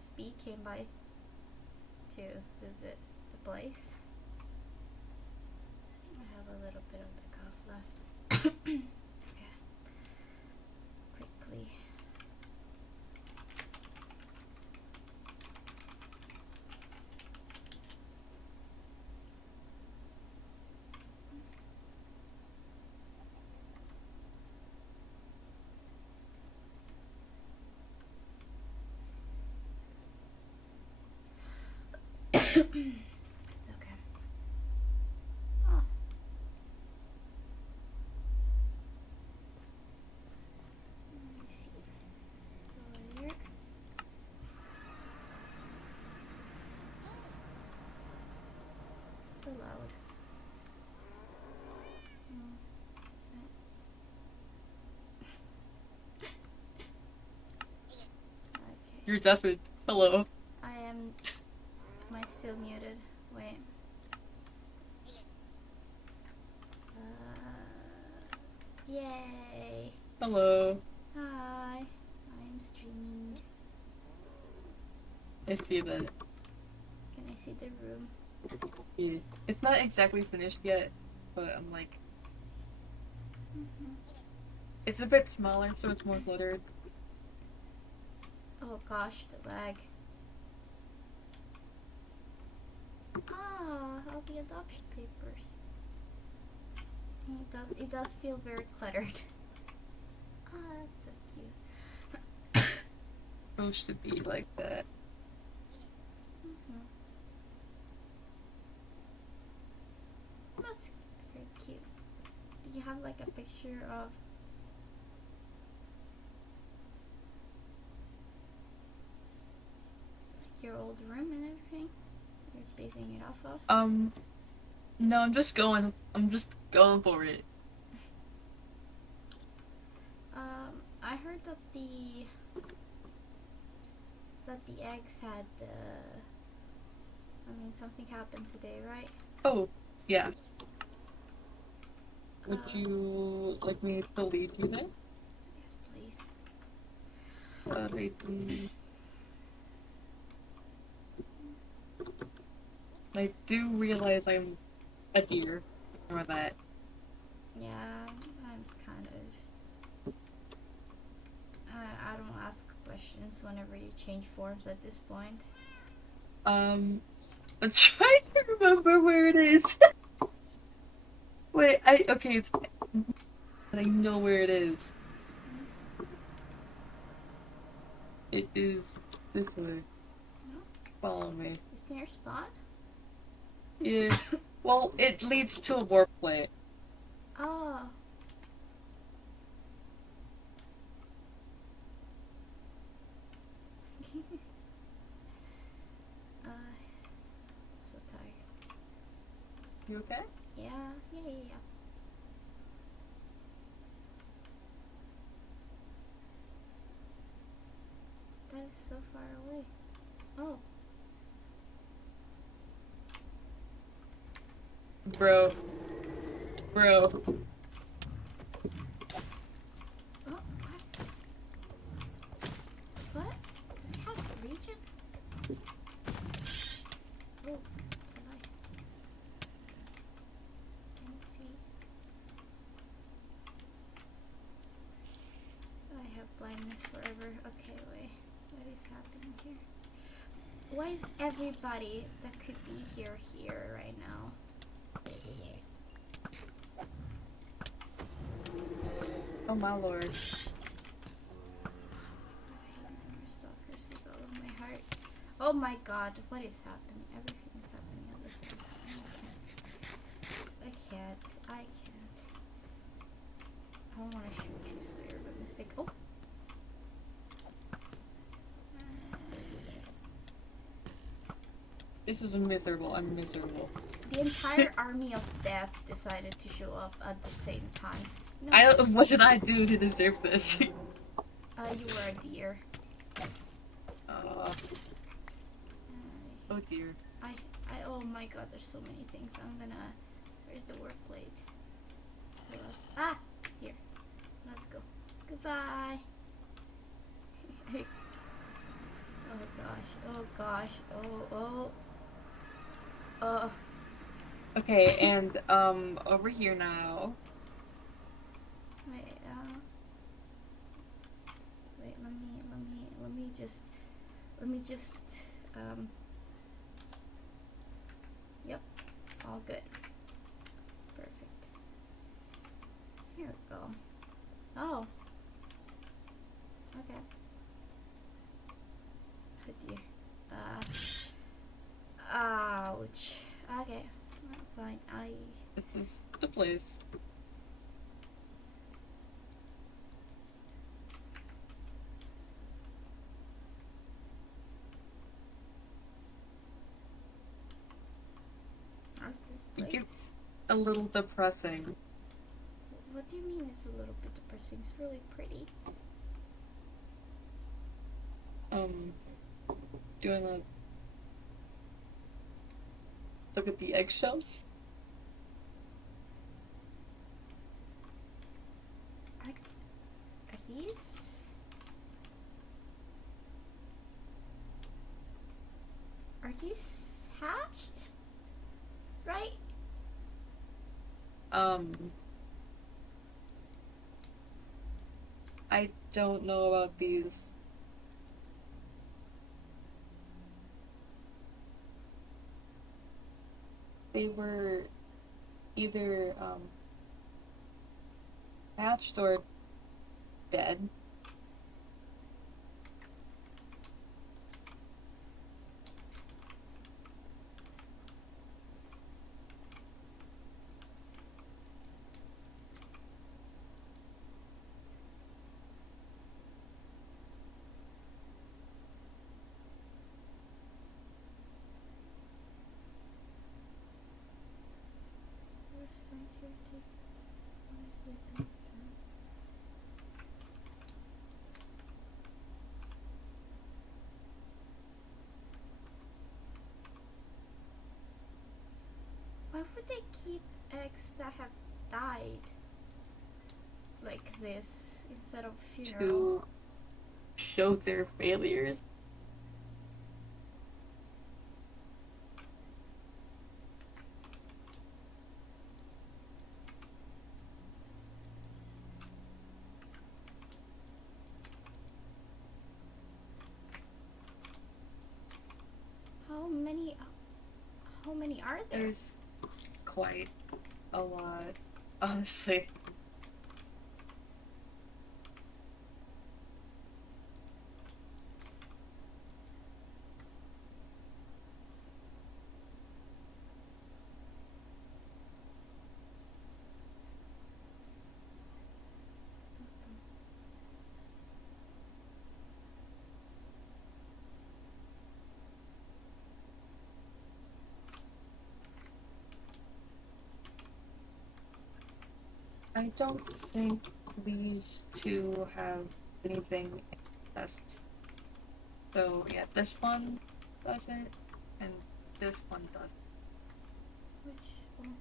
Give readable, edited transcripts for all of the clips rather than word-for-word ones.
SB came by to visit the place. I have a little bit of the cough left. Okay. Quickly. It's okay. Oh. Let me see. So here. So loud. Okay. You're deafened. Hello. I am. Am I still muted? Wait. Yay! Hello. Hi. I'm streaming. I see that. Can I see the room? Yeah. It's not exactly finished yet, but I'm like, it's a bit smaller, so it's more cluttered. Oh gosh, the lag. Ah, all the adoption papers. It does feel very cluttered. Ah, that's so cute. Supposed to be like that. That's very cute. Do you have like a picture of like your old room and everything? You're basing it off of? No, I'm just going for it. I heard that the eggs had I mean something happened today, right? Oh, yeah. Would you like me to lead you there? Yes, please. Maybe. I do realize I'm a deer. Or that. Yeah, I'm kind of. I don't ask questions whenever you change forms at this point. I'm trying to remember where it is. Wait, okay, I know where it is. It is this way. No? Follow me. It's in your spot? Yeah. Well, it leads to a warp plate. Oh. So tired. You okay? Yeah. That is so far away. Oh. Bro. Oh, what? Does he have a region? Oh, light. Let me see. I have blindness forever. Okay, wait. What is happening here? Why is everybody that could be here right now? Oh my lord. I hate Nightmare Stalkers with all of my heart. Oh my god, what is happening? Everything is happening at the same time. I can't. I don't want to shoot you, so you're a mistake. Oh! This is miserable. I'm miserable. The entire army of death decided to show up at the same time. No. I don't. What did I do to deserve this? You were a deer. Oh dear. Oh my god, there's so many things. Where's the work plate? Ah! Here. Let's go. Goodbye. Oh gosh, Okay, and over here now. Wait, wait, let me just, yep, all good. Perfect. Here we go. Oh. Okay. Oh dear. Ouch. Okay. Fine. This is the place. How's this It place? gets a little depressing. What do you mean it's a little bit depressing? It's really pretty. Do you wanna look at the eggshells? Are these? Are these hatched? Right? I don't know about these. They were either hatched or dead. Why would they keep eggs that have died like this instead of funeral? To show their failures. How many are there? There's quite a lot, honestly. I don't think these two have anything in the test. So yeah, this one doesn't, and this one doesn't. Which one?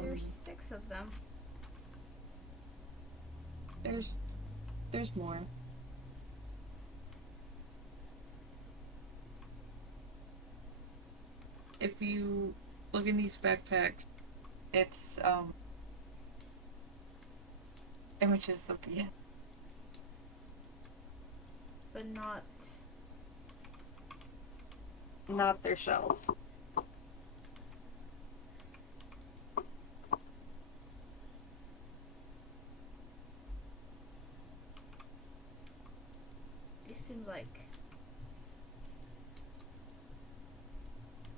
There's 6 of them. There's more. If you look in these backpacks, it's images of the But not their shells. these seem like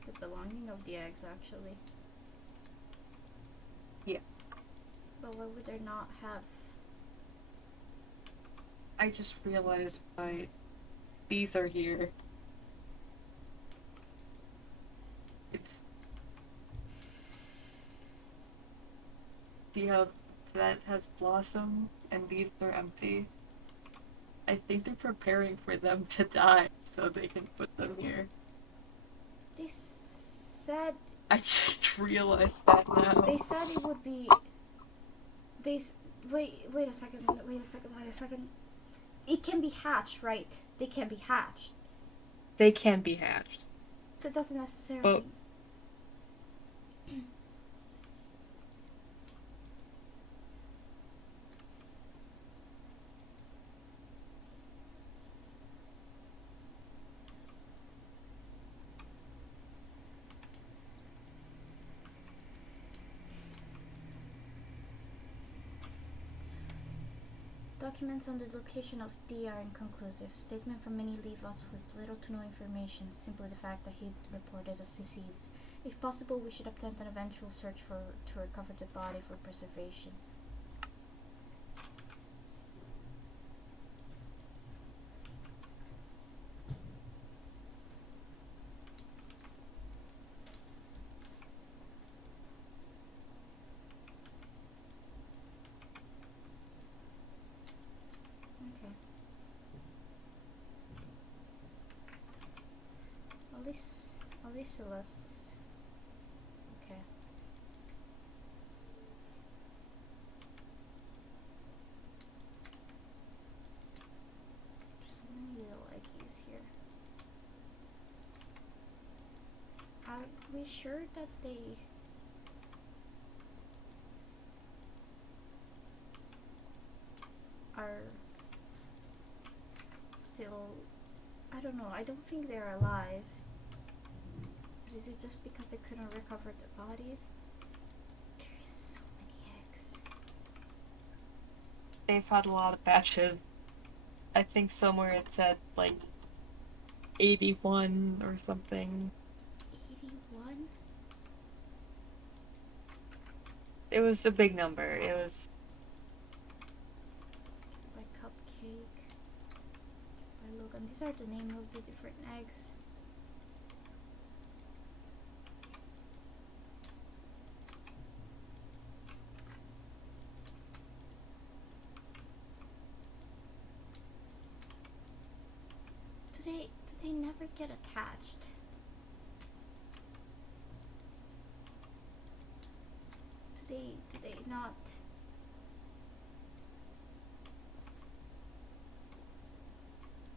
the belonging of the eggs, actually. Yeah. But why would there not have? I just realized why these are here. It's see how that has blossom and these are empty. I think they're preparing for them to die so they can put them here. They said. I just realized that now. They said it would be. wait a second. Wait a second. Wait a second. It can be hatched, right? They can be hatched. They can be hatched. So it doesn't necessarily. But Documents on the location of D are inconclusive. Statement from many leave us with little to no information, simply the fact that he reported as deceased. If possible, we should attempt an eventual search to recover the body for preservation. Okay. At least Celestis. Okay. There's so many little eggies here. Are we sure that they are still, I don't know, I don't think they're alive. But is it just because they couldn't recover the bodies? There's so many eggs. they've had a lot of batches. I think somewhere it said like 81 or something. 81? It was a big number. It was By Cupcake. By Logan. These are the name of the different eggs. Do they never get attached? Do they not?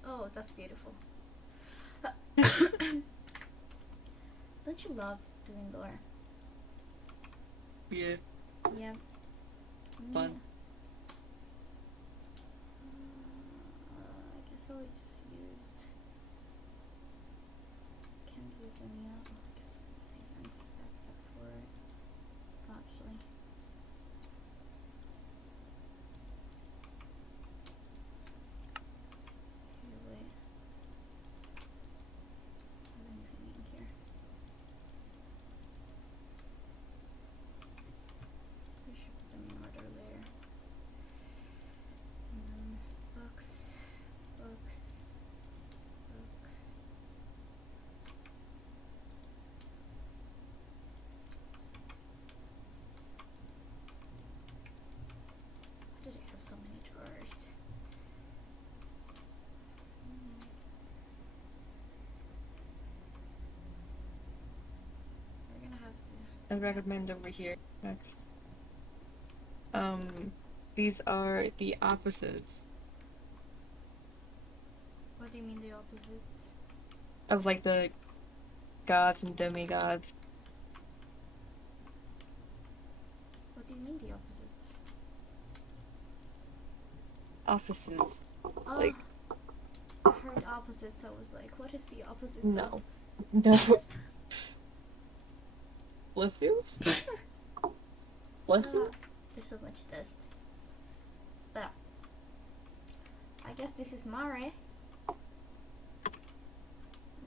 Oh, that's beautiful. Don't you love doing lore? yeah. Yeah. Fun. I guess I just used. Can't use any. I guess I'll use the inspector for it. Actually. Okay, wait. Have anything in here? We should put them in order layer. And then books, books, books. Why do they have so many drawers? We're gonna have to. I recommend over here next. These are the opposites What do you mean the opposites? of like the gods and demigods. What do you mean the opposites? Offices. Oh, Like- I heard opposites. I was like, what is the opposites No. of? No. Bless you? Bless you? There's so much dust. But I guess this is Mare.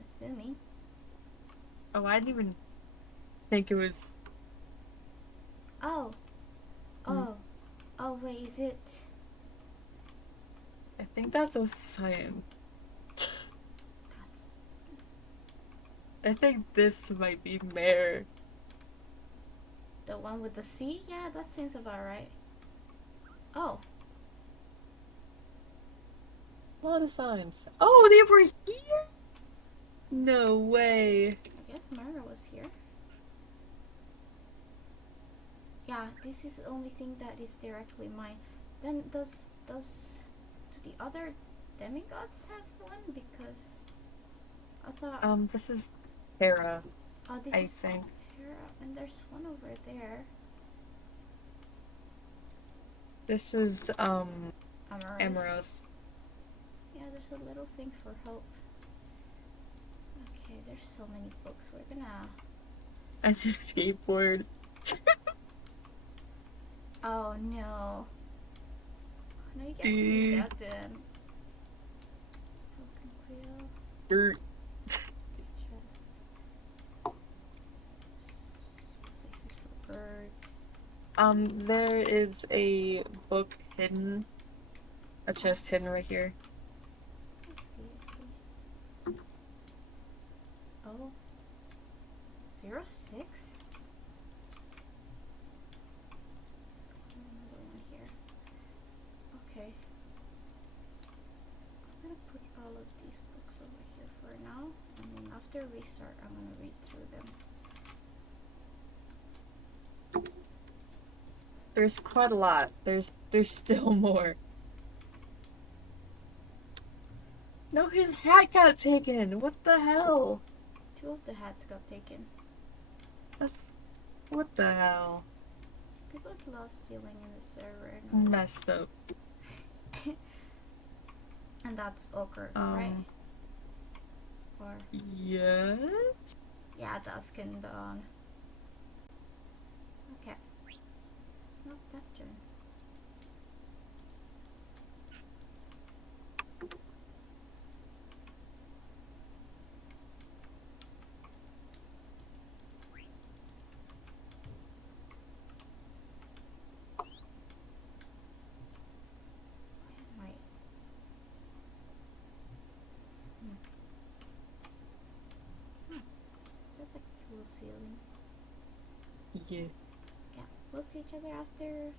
Assuming. Oh, I didn't even think it was. Oh. Oh. Oh, wait, is it? I think that's a science. That's. I think this might be Mare. The one with the C? Yeah, that seems about right. Oh. A lot of signs. Oh, they were here? No way. I guess Mara was here. Yeah, this is the only thing that is directly mine. Then do the other demigods have one? Because I thought This is Terra, this I is think. Terra, and there's one over there. This is, Amaros. Amaros. Yeah, there's a little thing for hope. Okay, there's so many books. We're gonna. And a skateboard. Oh no. No, you guys did that then. Broken quill. Dirt. Chest. Places for birds. There is a book hidden. A chest hidden right here. I see. Oh. 06? Another one here. Okay. I'm gonna put all of these books over here for now, and then after restart, I'm gonna read through them. There's quite a lot. There's still more. No, his hat got taken. What the hell? 2 of the hats got taken. That's what the hell? People love stealing in the server. Messed up. And that's ochre, right? Or Yeah. yeah, dusk and dawn. Okay. Not that turn. Wait. That's a cool ceiling. Yeah. Yeah, we'll see each other after.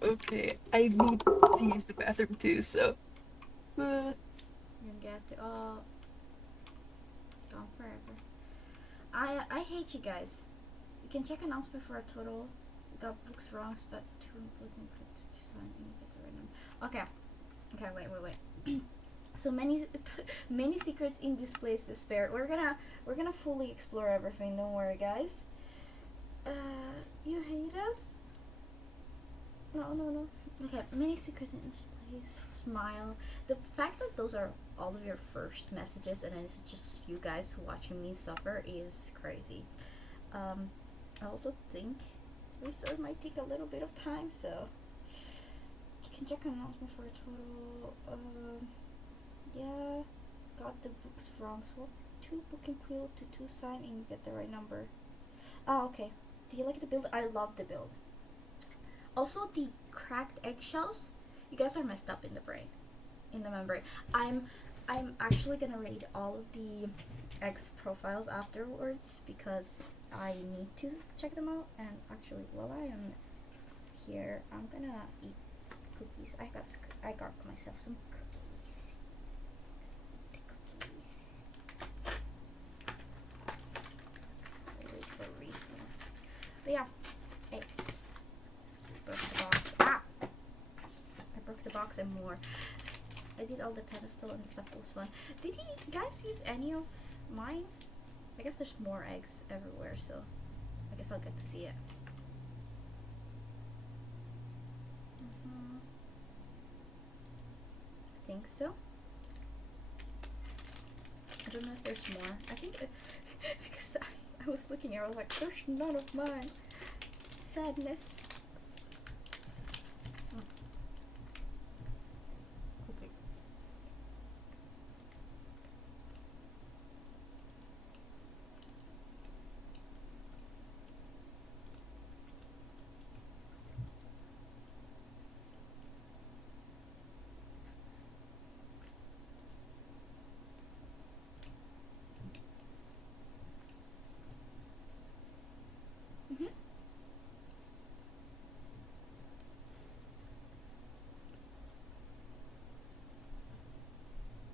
Okay, I need to use the bathroom too, so. You can get to gone forever. I hate you guys. You can check announcement for a total. We got books wrong, but 2 including to sign and you get the right number. Okay, wait. So many secrets in this place to spare. We're gonna fully explore everything. Don't worry, guys. You hate us? No. Okay, many secrets in this place. Smile. The fact that those are all of your first messages and it's just you guys watching me suffer is crazy. I also think restart might take a little bit of time, so you can check announcement for a total. Yeah, got the books wrong. Swap 2 book and quill to 2 sign and you get the right number. Okay. Do you like the build? I love the build. Also, the cracked eggshells. You guys are messed up in the brain, in the membrane. I'm actually gonna read all of the eggs profiles afterwards because I need to check them out. And actually, while I am here, I'm gonna eat cookies. I got myself some cookies. The cookies. Wait for a refill. But yeah, hey. Broke the box. I broke the box and more. I did all the pedestal and the stuff that was fun. Did you guys use any of mine? I guess there's more eggs everywhere, so I guess I'll get to see it. I think so. I don't know if there's more. I think because I was looking here, I was like, there's none of mine. Sadness. Okay.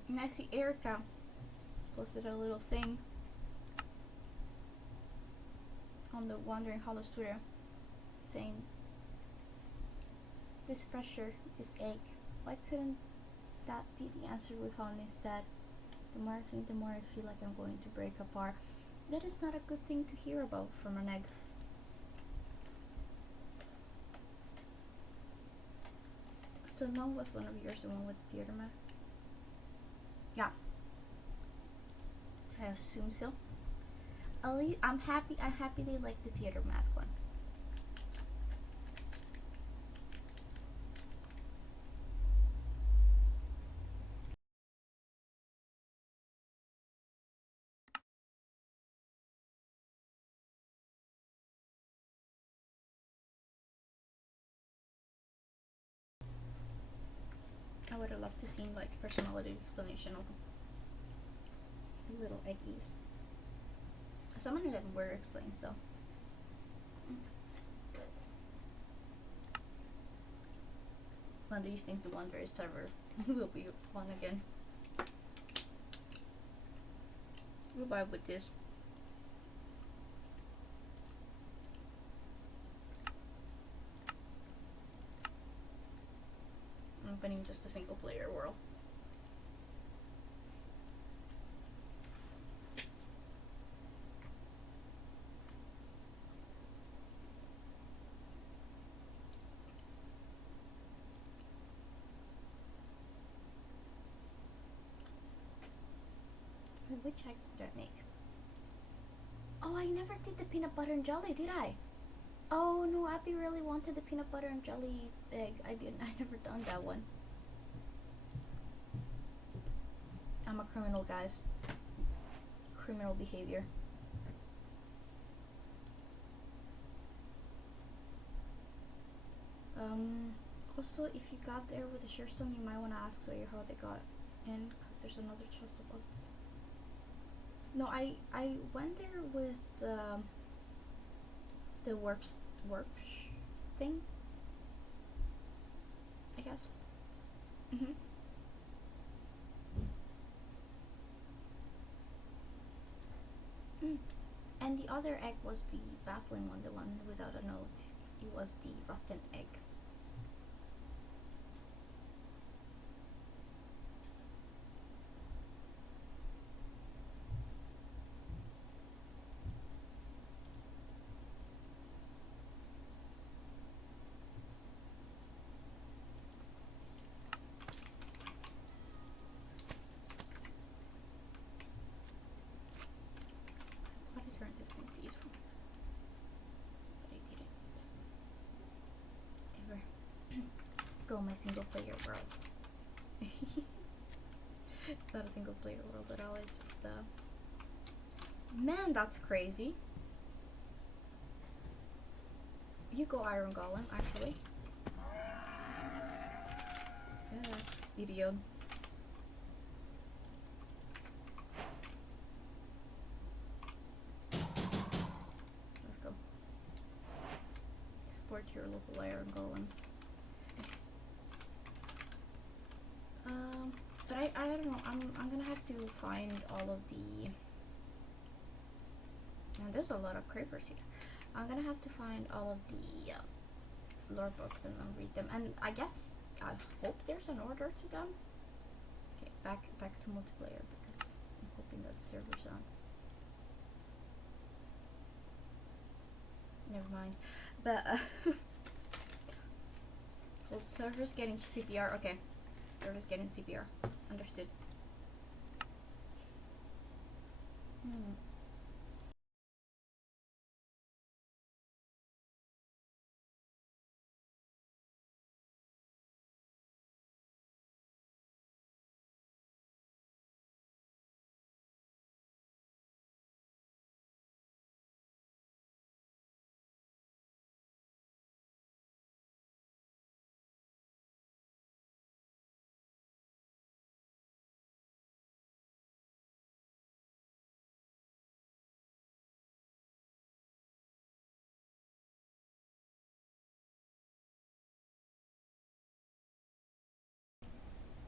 And I see Erica posted a little thing on the Wandering Hollow Studio saying this pressure, this ache, why couldn't that be the answer we found instead? The more I think, the more I feel like I'm going to break apart. That is not a good thing to hear about from an egg. So no, was one of yours the one with the theater mask? Yeah. I assume so. I'm happy they like the theater mask one. I would have loved to see like personality explanation of the little eggies. Some of them were explained, so. When do you think the Wanderers server will be on again? Goodbye with this. I'm opening just a single player world. Which eggs did I make? Oh, I never did the peanut butter and jelly, did I? Oh no, Abby really wanted the peanut butter and jelly egg. I never done that one. I'm a criminal, guys. Criminal behavior. Also, if you got there with a Sherstone, you might want to ask Sawyer how they got in, because there's another chest above. No, I went there with the warp thing, I guess. And the other egg was the baffling one, the one without a note. It was the rotten egg. My single player world. It's not a single player world at all, it's just man, that's crazy. You go Iron Golem, actually. Yeah, idiot. Let's go. Support your local Iron Golem. But I don't know, I'm gonna have to find all of the, and there's a lot of creepers here. I'm gonna have to find all of the lore books and then read them, and I guess, I hope there's an order to them. Okay, back to multiplayer, because I'm hoping that the server's on. Never mind. But well, the server's getting CPR, okay. Server's getting CPR. Understood.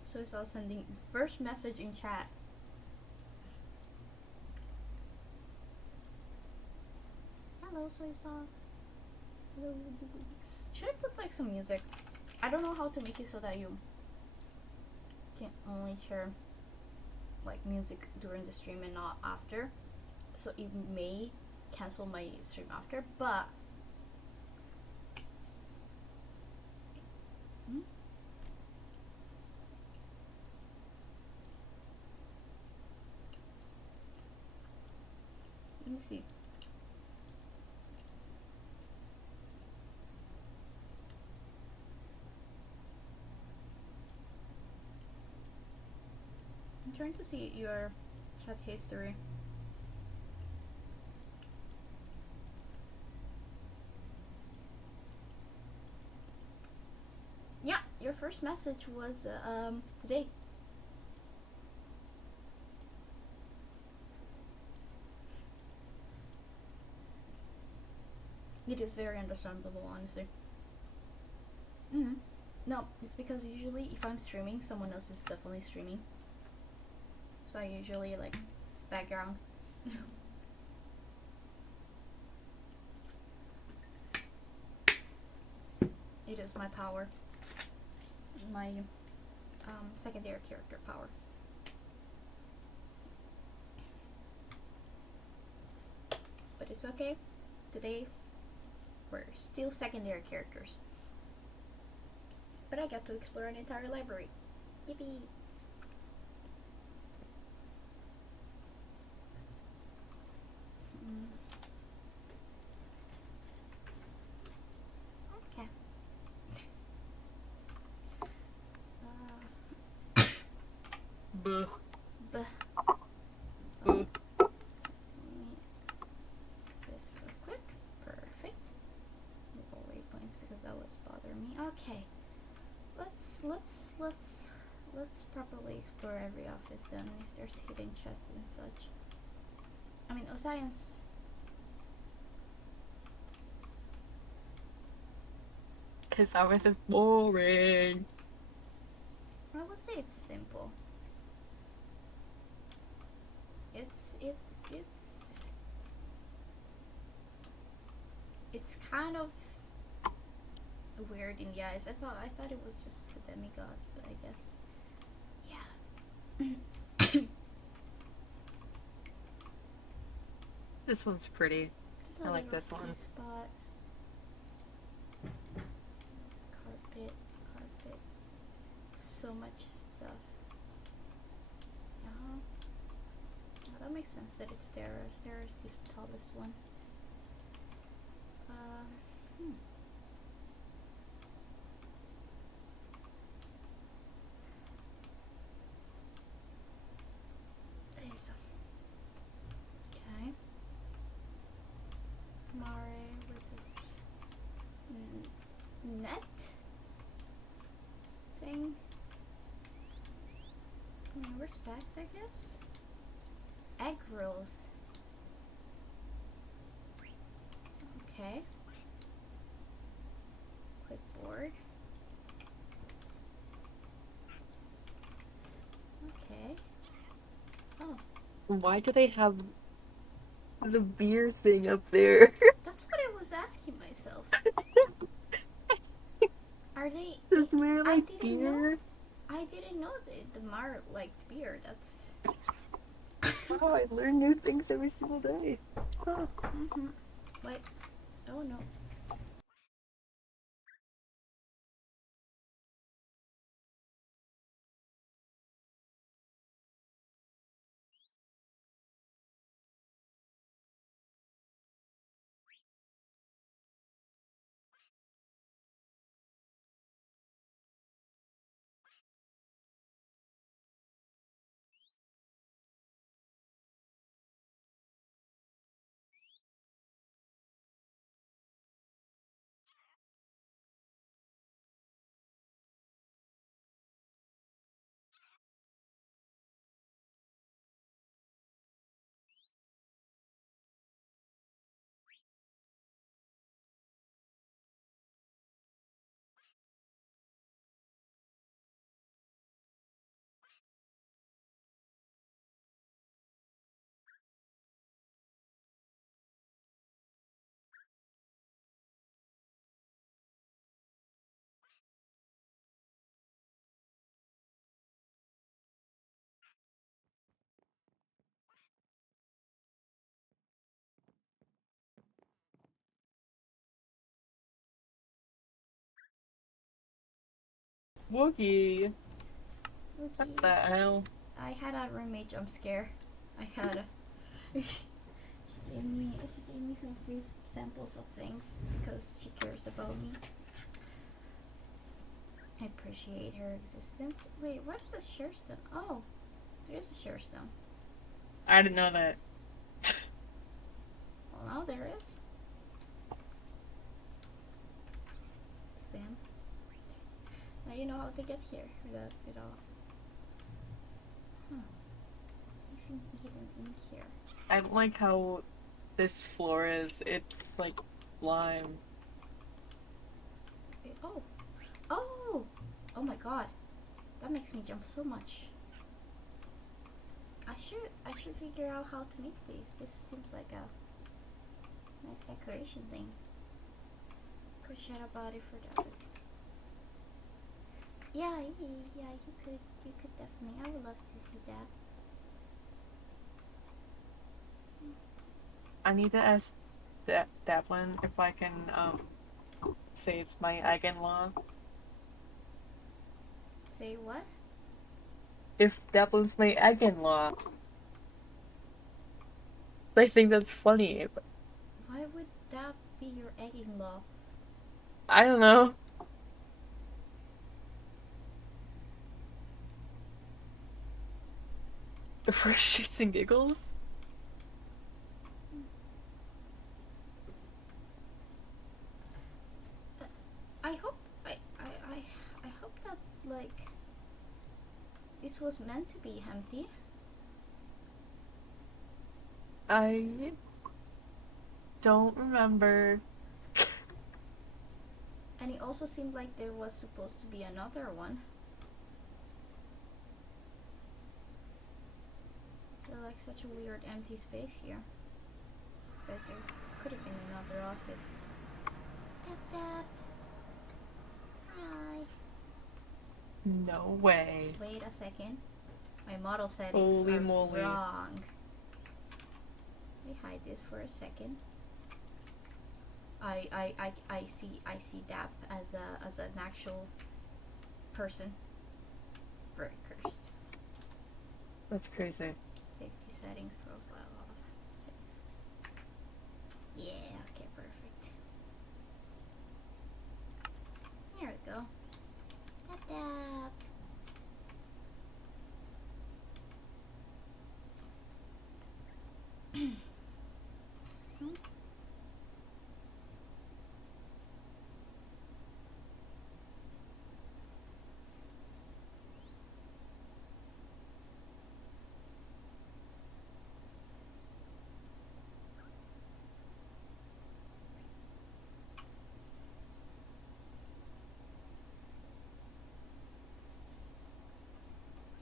So it's all sending the first message in chat. Hello, soy sauce. Hello. Should I put like some music? I don't know how to make it so that you can only share like music during the stream and not after. So it may cancel my stream after, but hmm? Let me see. I'm trying to see your chat history. Yeah, your first message was today. It is very understandable, honestly. Mm-hmm. No, it's because usually if I'm streaming, someone else is definitely streaming. So I usually like background. It is my power. My secondary character power. But it's okay. Today, we're still secondary characters. But I got to explore an entire library. Yippee! Mm. Okay. Buh. Buh. Buh. Let me do this real quick. Perfect. We'll waypoints because that was bothering me. Okay. Let's properly explore every office then, if there's hidden chests and such. I mean, Osiris. Cause ours is boring. I would say it's simple. It's kind of weird in the eyes. I thought it was just the demigods, but I guess yeah. This one's pretty. There's I a like little this one. key spot. Carpet. So much stuff. Yeah. Oh, that makes sense that it's Terra. Terra is the tallest one. Hmm. This. Okay. Mare with this net thing. Respect, I guess. Egg rolls. Okay. Clipboard. Okay. Oh. Why do they have the beer thing up there? That's what I was asking myself. Are they? Does Mare I like didn't beer? know. I didn't know that the Mar liked beer. That's. Wow, I learn new things every single day. Huh. Wait. Oh no. Wookie. What the Wookie. hell? I had a roommate jump scare. I had a. she gave me some free samples of things because she cares about me. I appreciate her existence. Wait, where's the share stone? Oh, there's a share stone. I didn't know that. Well, now there is. Sam. Now you know how to get here without. Huh. Anything hidden in here? I don't like how this floor is. It's like lime. Wait, oh! Oh! Oh my god. That makes me jump so much. I should figure out how to make these. This seems like a nice decoration thing. Could chat about it for the other thing. Yeah, you could definitely. I would love to see that. I need to ask Devlin if I can say it's my eigenlaw. Say what? If Devlin's my eigenlaw. I think that's funny. But Why would that be your egg-in-law? I don't know. For shits and giggles? I hope that like this was meant to be empty. I don't remember. And it also seemed like there was supposed to be another one. There's like such a weird empty space here. It's like there could have been another office. Tap tap. Hi. No way. Wait a second. My model settings Holy are moly. wrong. Let me hide this for a second. I see Dap as an actual person. Very cursed. That's crazy. Safety settings profile off. Yeah, okay, perfect. There we go. Tap tap. Hmm?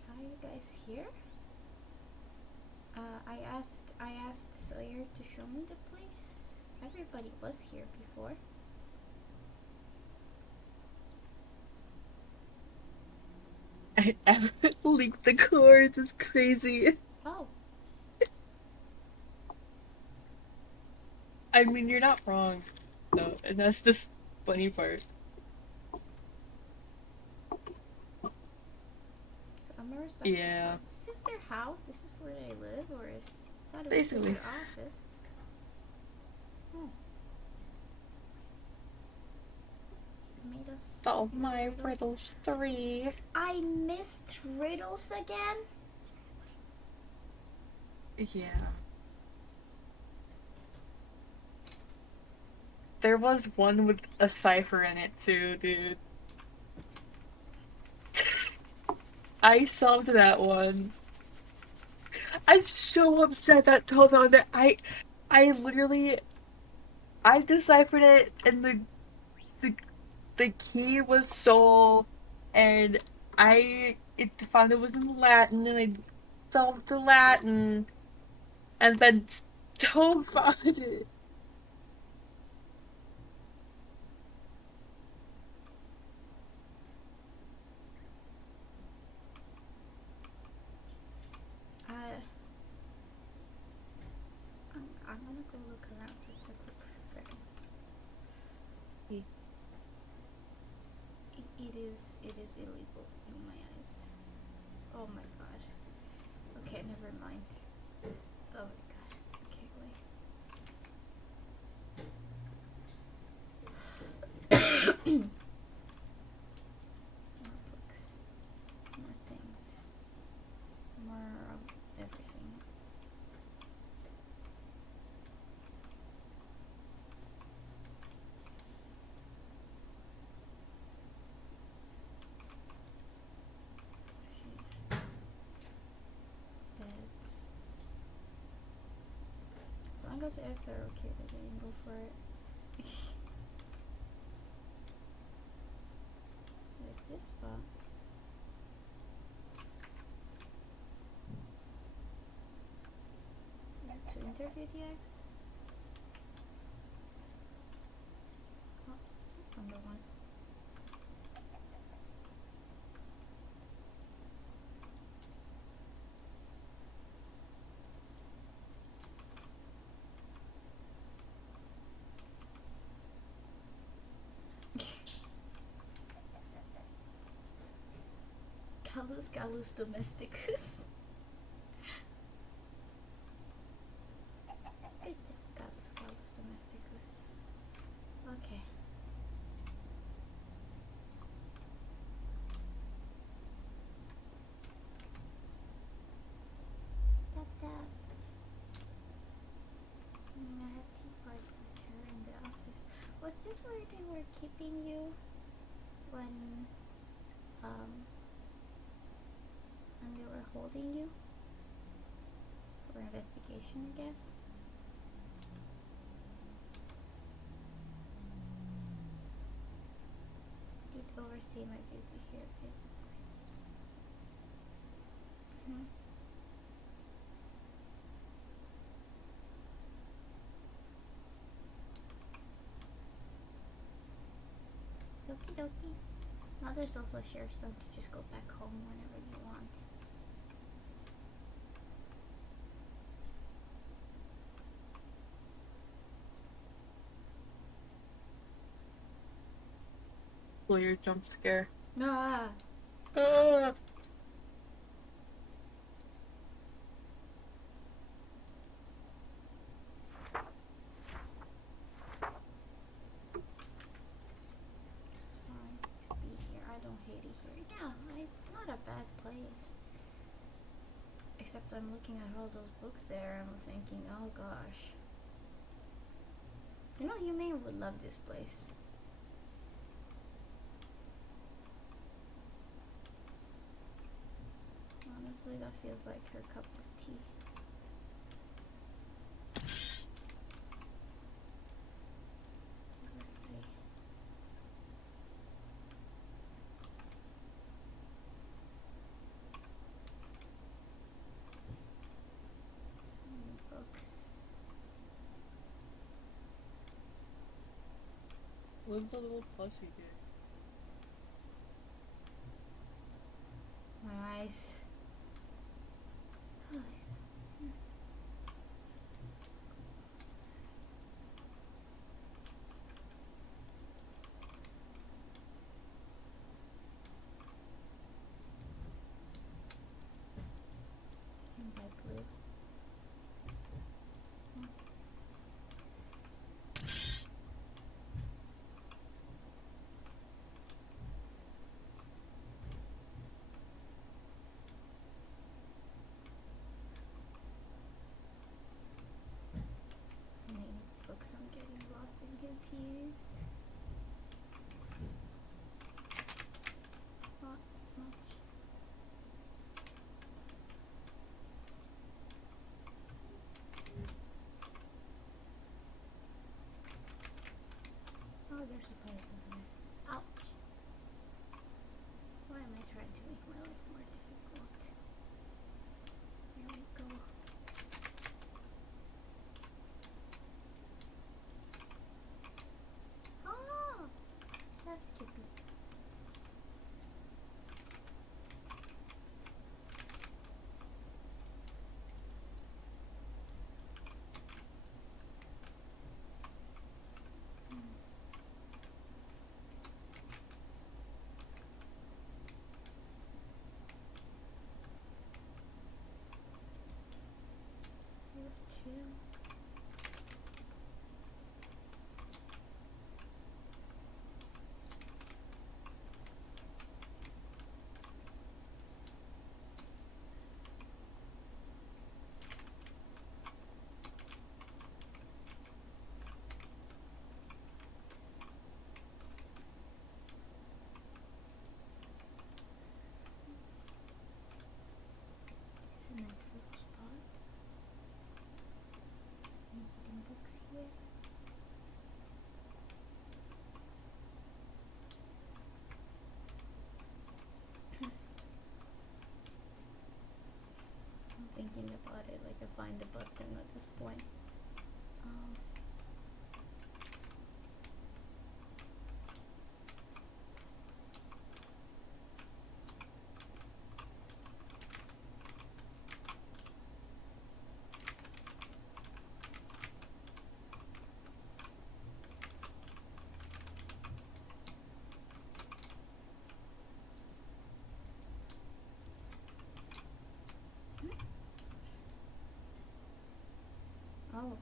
Are you guys here? I asked Sawyer to show me the place. Everybody was here before. I haven't leaked the chords. It's crazy. Oh, I mean, you're not wrong, though, and that's the funny part. so Amara's Yeah. house. Is this their house? This is where they live, or I thought it was just Basically. their office. Oh. You made us Solve my riddles 3. I missed riddles again. Yeah. There was one with a cipher in it too, dude. I solved that one. I'm so upset that told on that. I literally, I deciphered it, and the key was soul, and it found it was in Latin, and I solved the Latin, and then Toad found it. I'm gonna go look around just a quick second. It is illegal in my eyes. Oh my god. Okay, never mind. Oh my god. Okay, wait. More books. More things. More of everything. Jeez. Beds. As long as eggs are okay, then I can go for it. Where's this spot? Is it to interview the eggs? Oh, that's number one. Gallus domesticus. Good job, Gallus domesticus. Okay. Tap tap. I had tea party with her in the office. Was this where they were keeping you when they were holding you for investigation, I guess? Did oversee my busy here physically. Okie dokie. Now there's also a sheriff's stone to just go back home whenever you want. Your jump scare. Ah! Ah. It's fine to be here. I don't hate it here. Yeah, it's not a bad place. Except I'm looking at all those books there and I'm thinking, oh gosh. You know, Yume would love this place. Honestly, that feels like her cup of tea. Number 3. So many books. What's the little plushie here? My eyes. Eyes. You can buy blue. So many books, I'm getting lost and confused. Not much. Oh, there's a place over there. Ouch. Why am I trying to make my life more difficult? Here we go. about it. Like, I find the button at this point. Oh.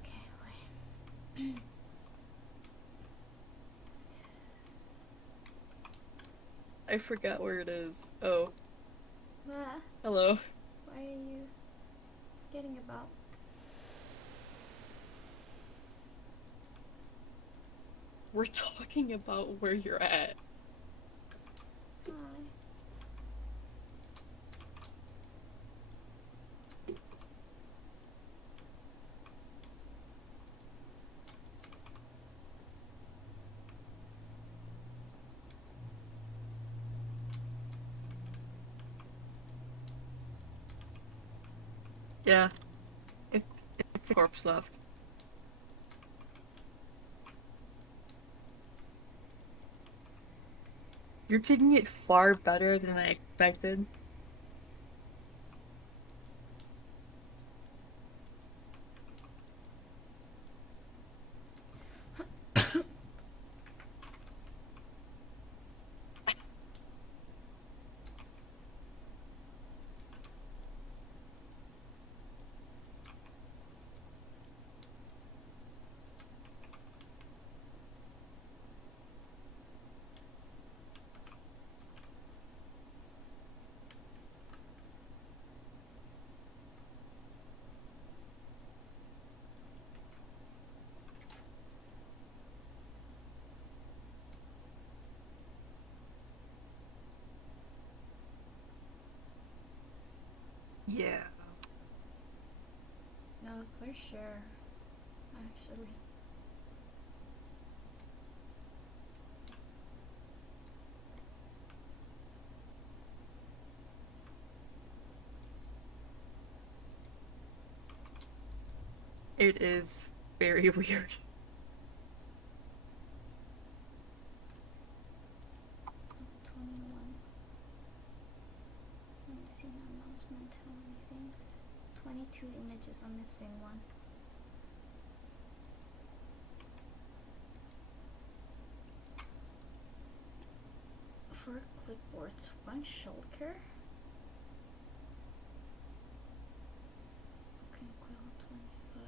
Okay, wait. I forgot where it is. Oh, What? hello. Why are you forgetting about? We're talking about where you're at. Hi. Yeah. It, it's a corpse left. You're taking it far better than I expected. Yeah. No, for sure. Actually. It is very weird. Oh, 21. Let me see an announcement. How many things? 22 images. I'm missing one. For clipboards, one shulker. Okay, quill 25.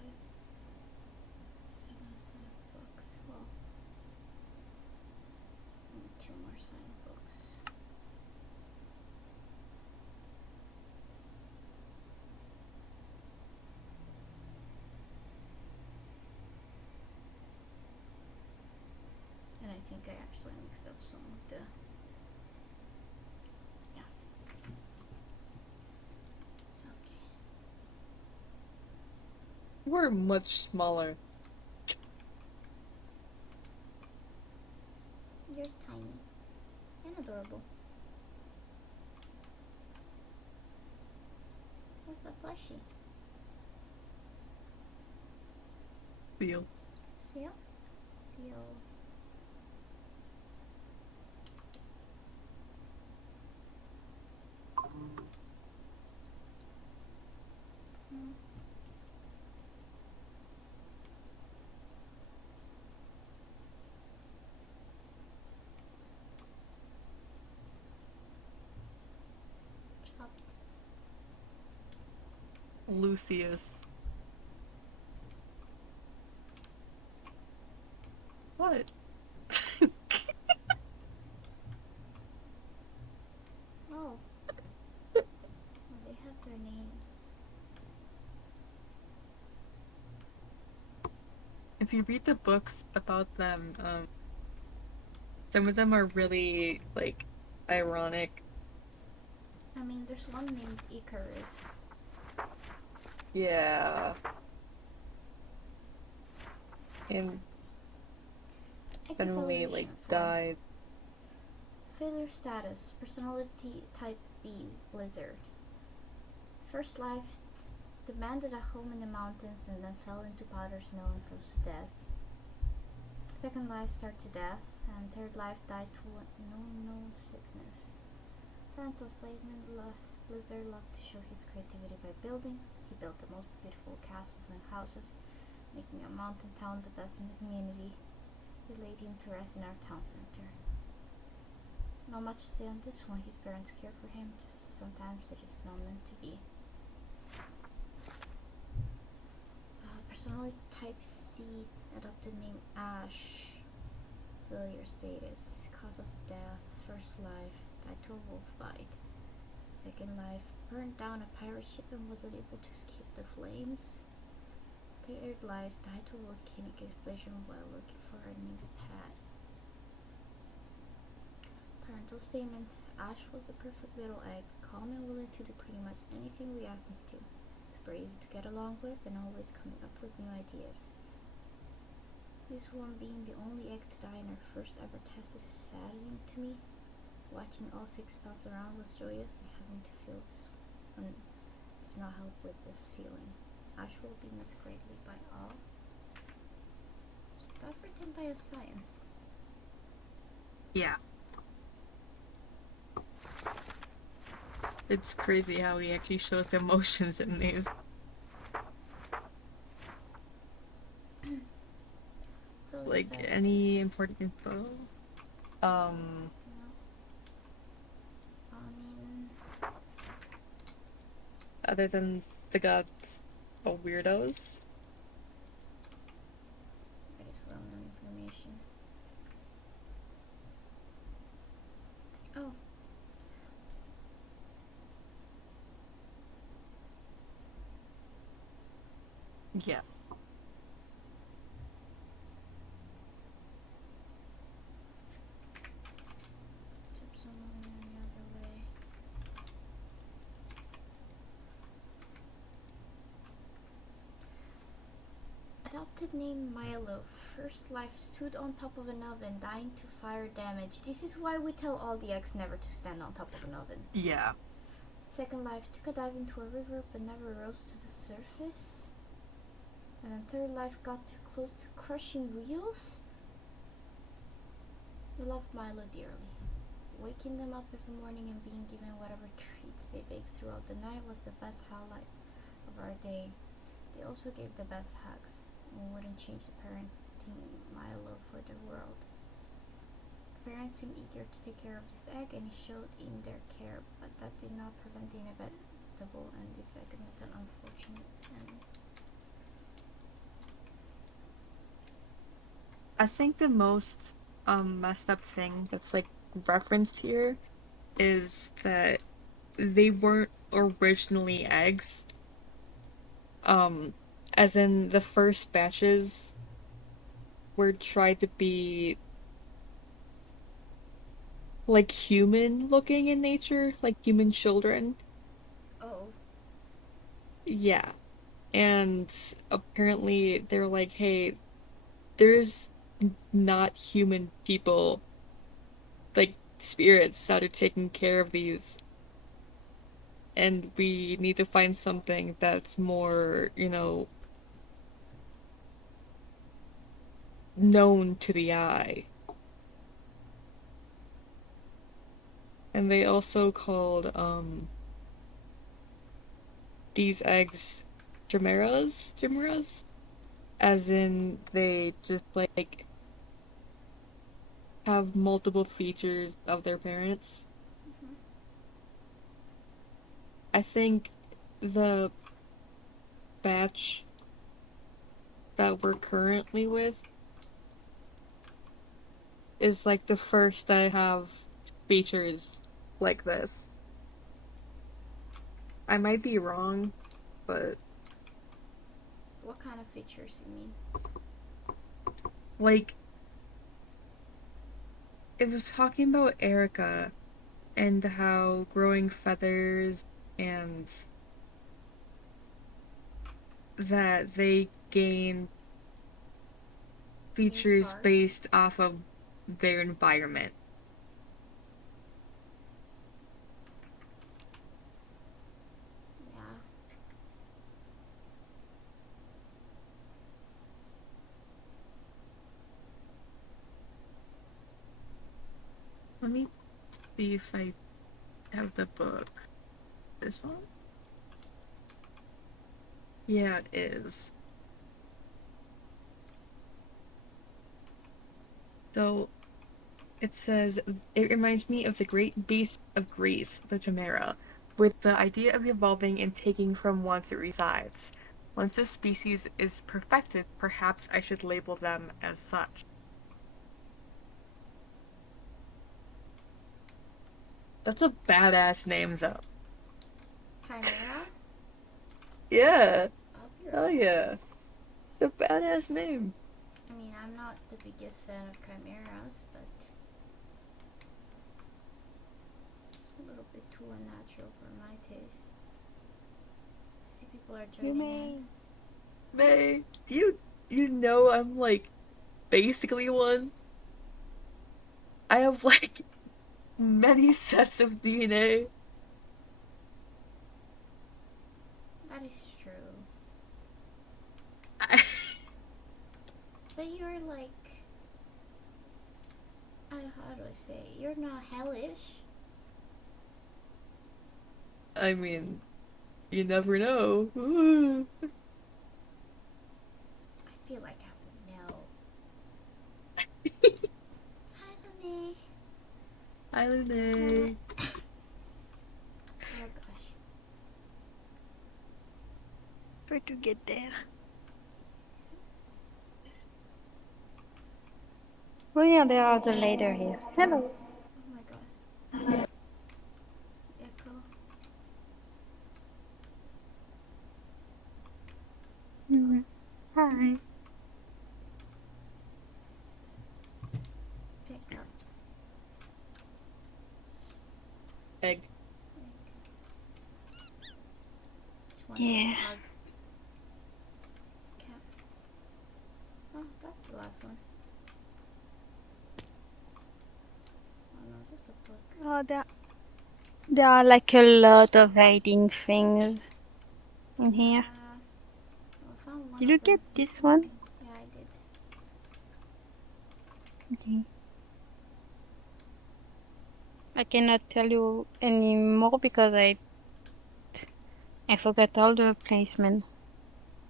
7 books. Well, only 2 more signed books. And I think I actually mixed up some of the. Yeah. It's okay. We're much smaller. You're tiny and adorable. What's the plushie? Feel. Seal? Seal. Hmm. Lucius. What? Oh. Well, they have their names. If you read the books about them, some of them are really, like, ironic. I mean, there's one named Icarus. Yeah. And then we, like, Evaluation form. died. Failure status. Personality type B. Blizzard. First life demanded a home in the mountains and then fell into powder snow and froze to death. Second life starved to death. And third life died to no sickness. Parental statement. Blizzard loved to show his creativity by building. He built the most beautiful castles and houses, making a mountain town the best in the community. We laid him to rest in our town center. Not much to say on this one. His parents care for him, just sometimes it is not meant to be. Personality type C. Adopted name Ash. Failure status. Cause of death. First life. Died to a wolf bite. Second life. Burned down a pirate ship and wasn't able to escape the flames. Third life. Died to a volcanic explosion while looking for a new pet. Parental statement. Ash was the perfect little egg, calm and willing to do pretty much anything we asked him to. Super easy to get along with and always coming up with new ideas. This one being the only egg to die in our first ever test is saddening to me. Watching all 6 bounce around was joyous, and having to feel this one does not help with this feeling. Ash will be missed greatly by all. Stuff written by Osayan. Yeah. It's crazy how he actually shows emotions in these. Like, any important info? I mean, Other than the gods are weirdos? that is well-known information. Oh. Yeah. Tips on moving any other way. Adopted name Milo. First life stood on top of an oven, dying to fire damage. This is why we tell all the eggs never to stand on top of an oven. Yeah. Second life took a dive into a river but never rose to the surface. And then third life got too close to crushing wheels. We love Milo dearly. Waking them up every morning and being given whatever treats they baked throughout the night was the best highlight of our day. They also gave the best hugs. We wouldn't change the parenting Milo for the world. Parents seemed eager to take care of this egg and it showed in their care, but that did not prevent the inevitable, and this egg met an unfortunate end. I think the most messed up thing that's like referenced here is that they weren't originally eggs. As in the first batches were tried to be like human looking in nature, like human children. Oh. Yeah. And apparently they're like, hey, there's not human people, like spirits that are taking care of these. And we need to find something that's more, known to the eye. And they also called these eggs chimeras, as in they just like have multiple features of their parents. Mm-hmm. I think the batch that we're currently with is like the first that have features like this. I might be wrong, but What kind of features you mean? like it was talking about Erica and how growing feathers and that they gain features parts? based off of their environment. Yeah. Let me see if I have the book. This one? Yeah, it is. So it says, it reminds me of the great beast of Greece, the Chimera, with the idea of evolving and taking from whence it resides. Once this species is perfected, perhaps I should label them as such. That's a badass name, though. Chimera? Yeah, I'll be hell honest. yeah. It's a badass name. I mean, I'm not the biggest fan of chimeras, but it's a little bit too unnatural for my tastes. I see people are joining in. May, you know I'm like basically one. I have like many sets of DNA. That is true. I, But you're like, how do I say? You're not hellish. I mean, you never know. Ooh. I feel like I would know. Hi, Lene. Hi, Lune. Oh gosh. Try to get there. Oh yeah, there are the later here. Hello. Oh my god. Echo. Hi. Pick up. Egg. Just one Yeah. hug. Cap. Oh, that's the last one. Oh no, that's a book. Oh, there are like a lot of hiding things in here. I found one Did of you them. get this one? Yeah, I did. Okay. I cannot tell you anymore because I forgot all the placement.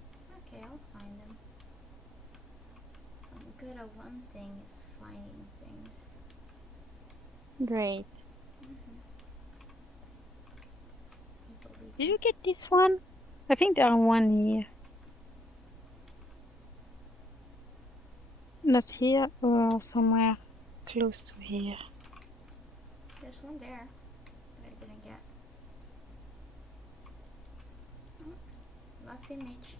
It's okay, I'll find them. I'm good at one thing is finding things. Great. I believe Did me. you get this one? I think there are one here. Not here or somewhere close to here. There's one there that I didn't get. Oh, last image.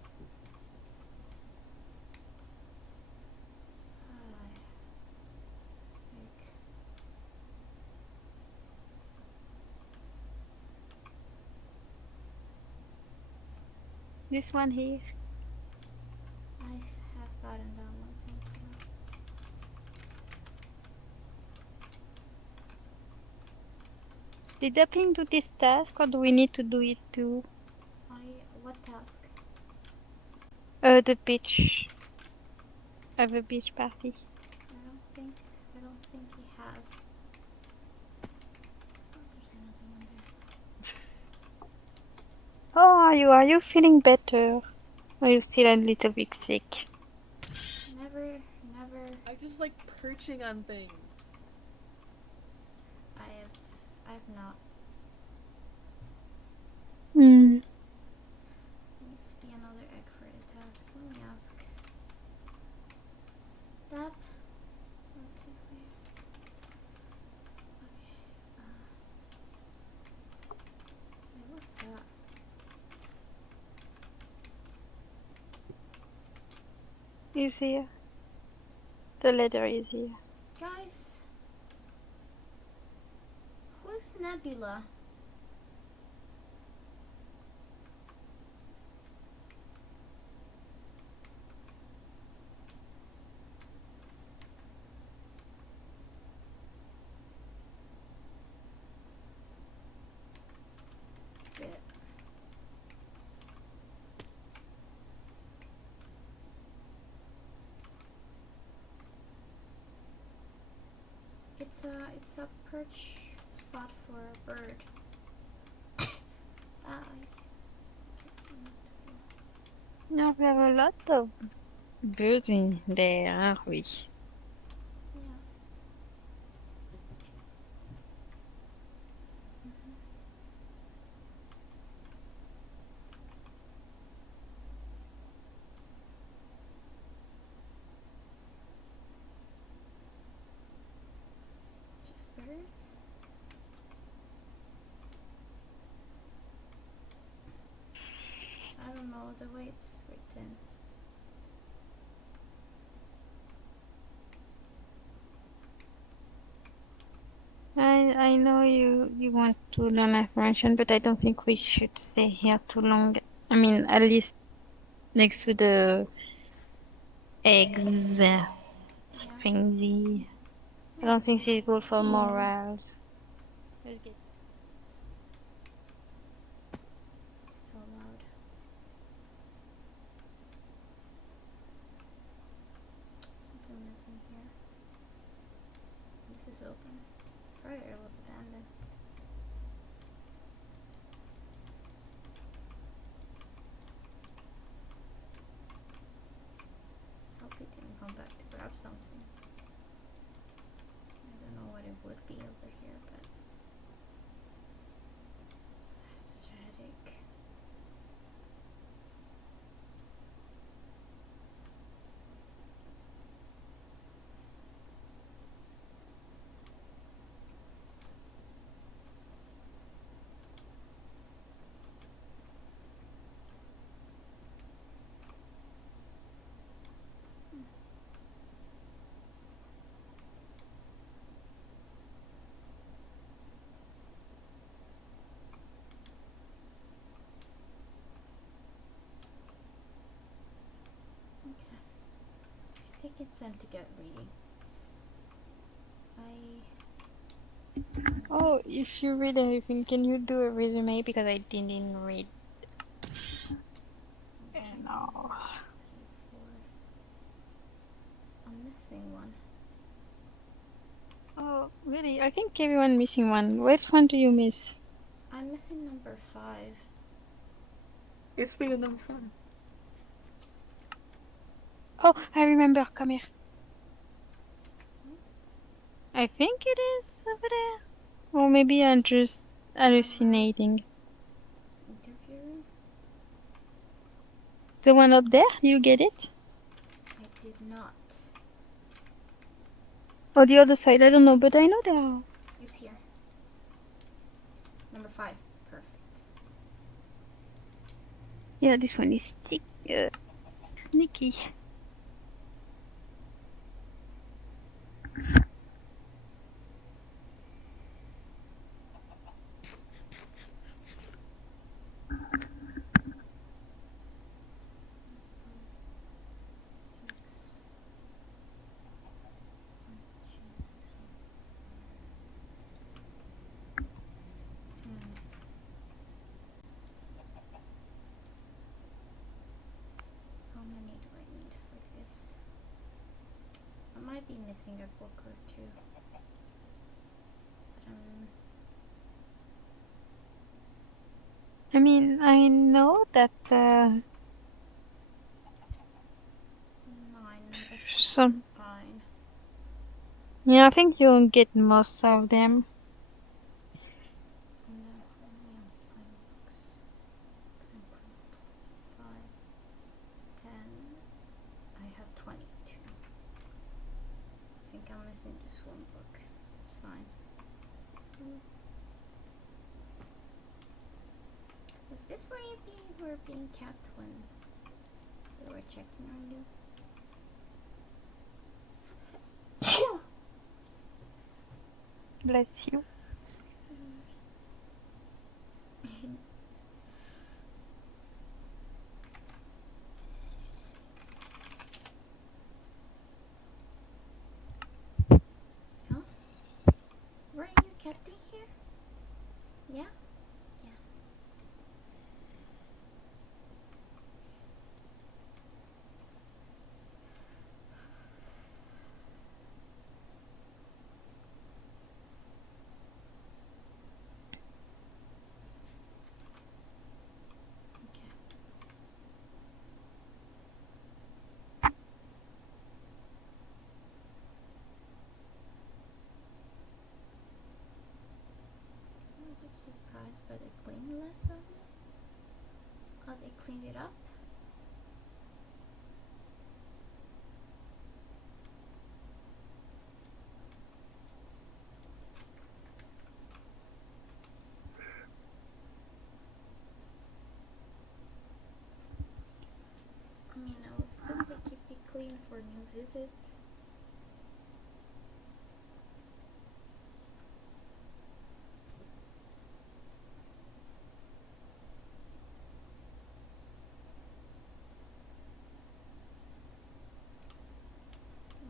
Like, This one here. I have gotten that one. Thank you. Did I ping do this task or do we need to do it too? What task? The beach. Have a beach party. I don't think he has. Oh, there's another one there. Oh, are you feeling better? Or are you still a little bit sick? Never. I just like perching on things. I have not. Hmm. Needs to be another Is here. The letter is here. Guys, who's Nebula? Is it? It's a perch spot for a bird. Ah, No, we have a lot of birds in there, aren't we? yeah. Just birds? I don't know the way it's written. I know you want to learn information, but I don't think we should stay here too long. I mean, at least next to the eggs Yeah. thingy. I don't think it's good for morals. Let's get So loud. Something missing here. This is open. Prior it was abandoned. Hope he didn't come back to grab something. I don't know what it would be over here, but such a headache. Okay. I think it's time to get reading. Oh, if you read everything, can you do a resume? Because I didn't read. No. 3, 4. I'm missing one. Oh, really? I think everyone missing one. Which one do you miss? I'm missing number 5. It's bigger than fun. Oh, I remember. Come here. I think it is over there. Or maybe I'm just hallucinating. Interview? The one up there? You get it? I did not. Or the other side? I don't know, but I know they are. It's here. Number 5. Perfect. Yeah, this one is sneaky. Six. 1, 2, 3. How many do I need for this? I might be missing a book or two. But I mean, I know that 9. That should some. be fine. Yeah, I think you'll get most of them. And then only on sign books. Example 25. 10. I have 22. I think I'm missing just one book. It's fine. Was this where you were being kept when they were checking on you? Bless you. Huh? Were you captain here? Yeah? Yeah. Okay. I was just surprised by the cleanliness of it. Oh, they cleaned it up? I mean, I will assume they keep it clean for new visits.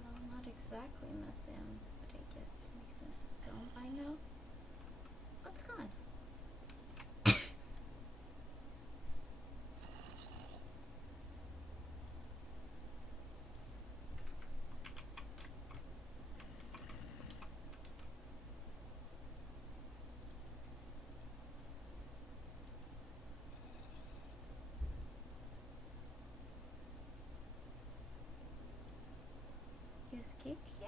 Well, not exactly a museum, but I guess it makes sense it's gone by now. What's gone? You escaped here?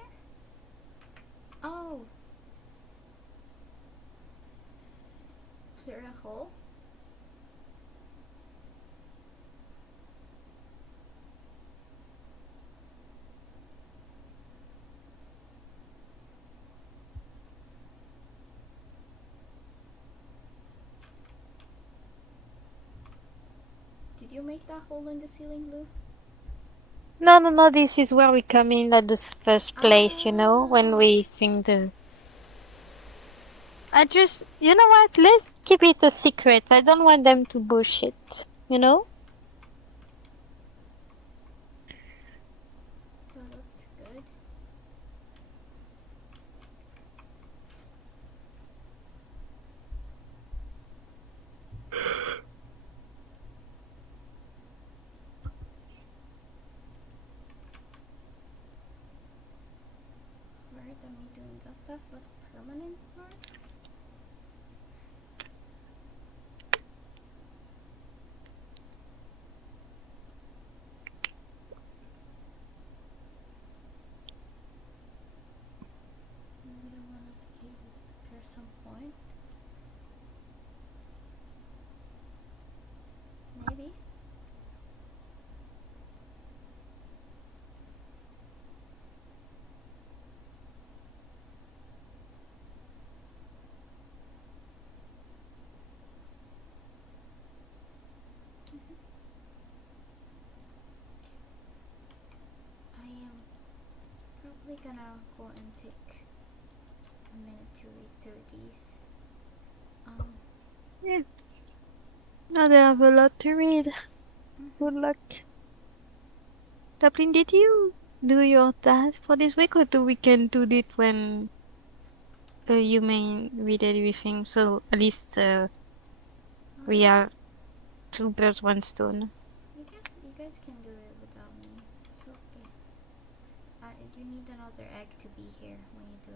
Oh! Is there a hole? Did you make that hole in the ceiling, Lou? No, no, no. This is where we come in at the first place. You know, when Ah. we think the. I just, you know what? Let's keep it a secret. I don't want them to bullshit. You know? Well, that's good. It's weird that me doing that stuff left permanent marks. Maybe I wanted to keep it disappear at some point. Maybe. I am probably gonna go and take a minute to read through these. Yeah. Now they have a lot to read. Good luck. Dublin, did you do your task for this week, or do we can do it when you may read everything? So at least we have two birds, one stone. You guys can do it without me. It's okay. You need another egg to be here when you do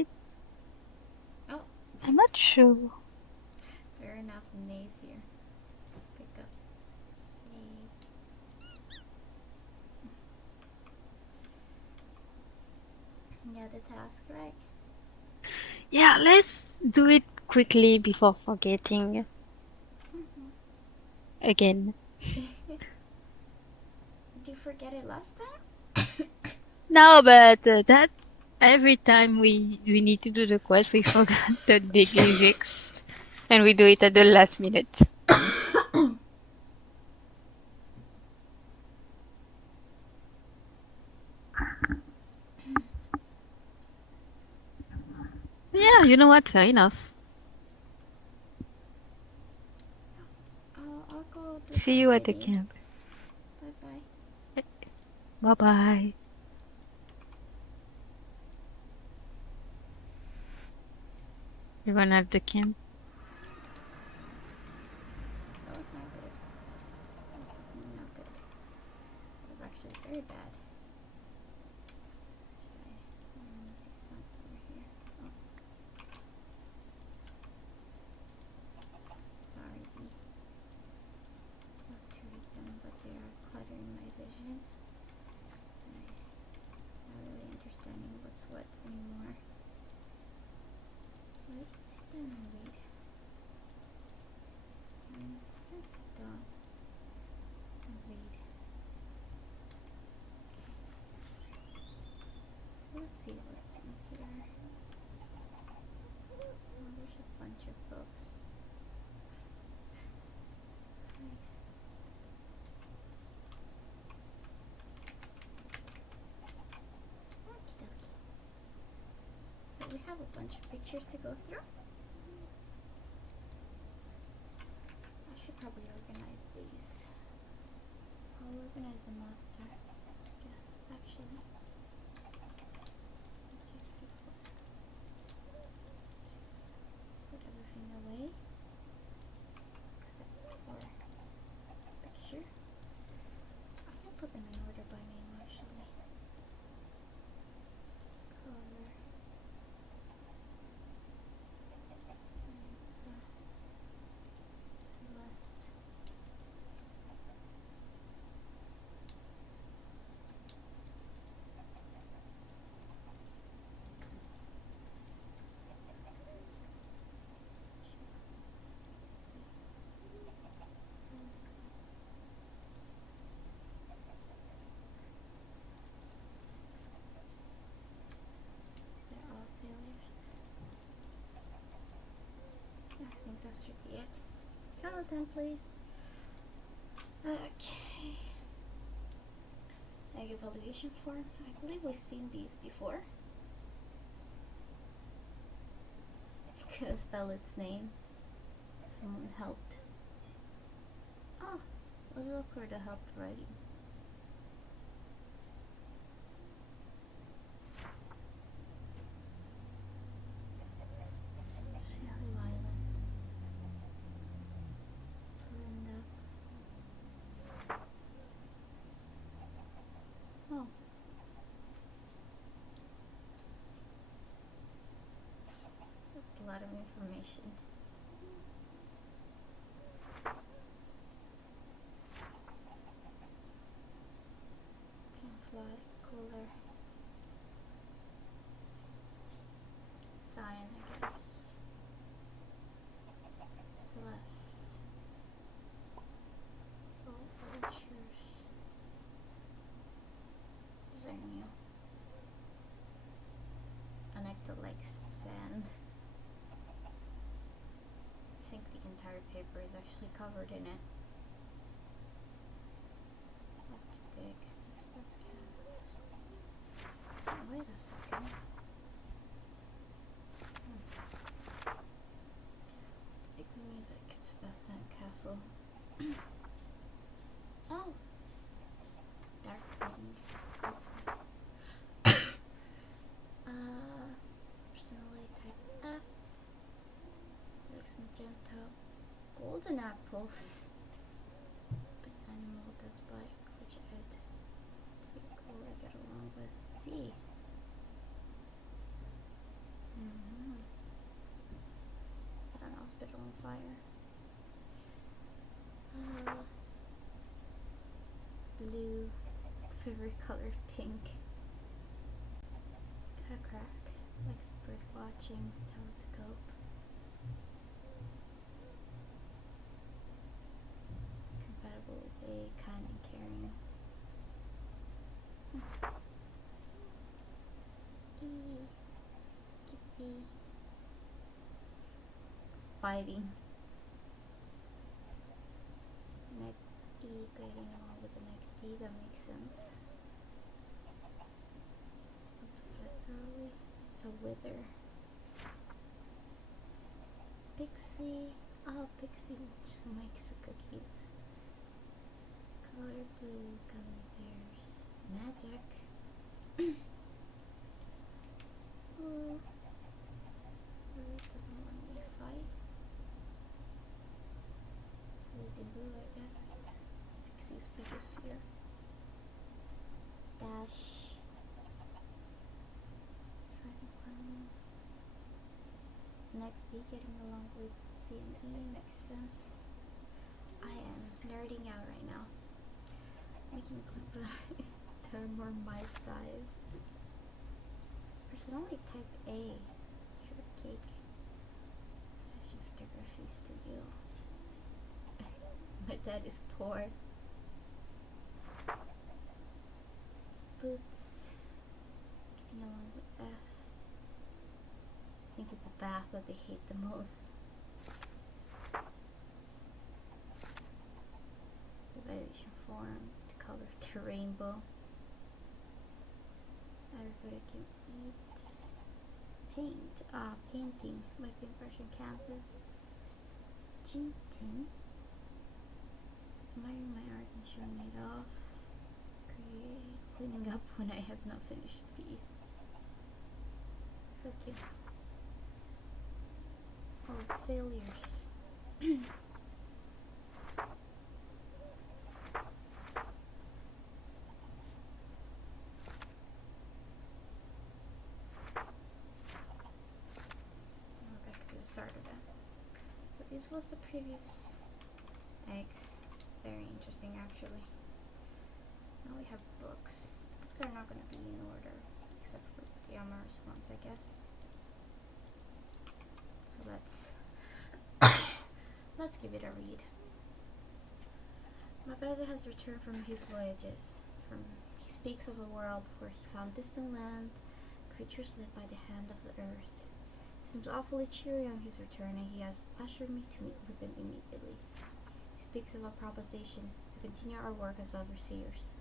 it. Oh, I'm not sure. fair enough. Nays here. Pick up. Yeah, the task, right? Yeah, let's do it quickly before forgetting again. Did you forget it last time? No, but that every time we need to do the quest, we forgot the dig exist, and we do it at the last minute. Yeah, you know what? Fair enough. I'll go do See some you at the reading. camp. Bye bye. Bye bye. You run at the camp. That was not good. That was definitely not good. It was actually very bad. Okay, these songs over here. Oh. Sorry, B. Love to read them, but they are cluttering my vision. Not really understanding what's what anymore. Well, you can sit down and read. You can sit down and read. Let's see what's in here. Oh, there's a bunch of books. Nice. Okie dokie. So we have a bunch of pictures to go through. I should probably organize these. I'll organize them after. Yes, actually. Just put everything away except for picture. I can put them in order by name actually. Color. Celeste. These are all failures. Yeah, I think that should be it. Hello, then, please. Okay. Egg evaluation form. I believe we've seen these before. I couldn't spell its name. Someone helped. Oh, let's look for the helped writing. Sally Wireless. Linda. Oh. That's a lot of information. Can fly. Cooler. Cyan, I guess. Celeste. So, Archers. These are new. Anecta like sand. I think the entire paper is actually covered in it. What to dig? Express canvas. Wait a second. Dig me the Express Castle. Oh! Darkwing. Personality type F. Likes magenta. Golden apples. But animal does bite. Which Ed did the cooler get along with? C. Set an hospital on fire. Blue. Favorite color pink. Got a crack. Likes bird watching. Telescope. Compatible with a kind and caring. E. Skippy. Fighting. Neck E getting along with the neck D, that makes sense. What's that early? It's a wither. Pixie. Oh, Pixie makes cookies. Color blue gummy bears. Magic. Oh, sorry, it doesn't let me fight. Using blue, I guess. It's Pixie's biggest fear. Dash. Fighting clown. Neck B getting along with C and E makes sense. I am nerding out right now. Making clip that are more my size. Personality type A. Shortcake. Fashion photography studio. My dad is poor. Boots. Getting along with F. I think it's a bath that they hate the most. Evaluation form to color the rainbow. Everybody can eat. Paint. Painting. My paintbrush on campus. Cheating. Admiring my art and showing it off. Cleaning up when I have not finished a piece. So cute. Oh, failures. We're back to the start again. So this was the previous eggs. Very interesting, actually. Now we have books. The books are not going to be in order, except for the amorous ones, I guess. So let's give it a read. My brother has returned from his voyages. He speaks of a world where he found distant land, creatures led by the hand of the earth. He seems awfully cheery on his return, and he has ushered me to meet with him immediately. He speaks of a proposition to continue our work as overseers.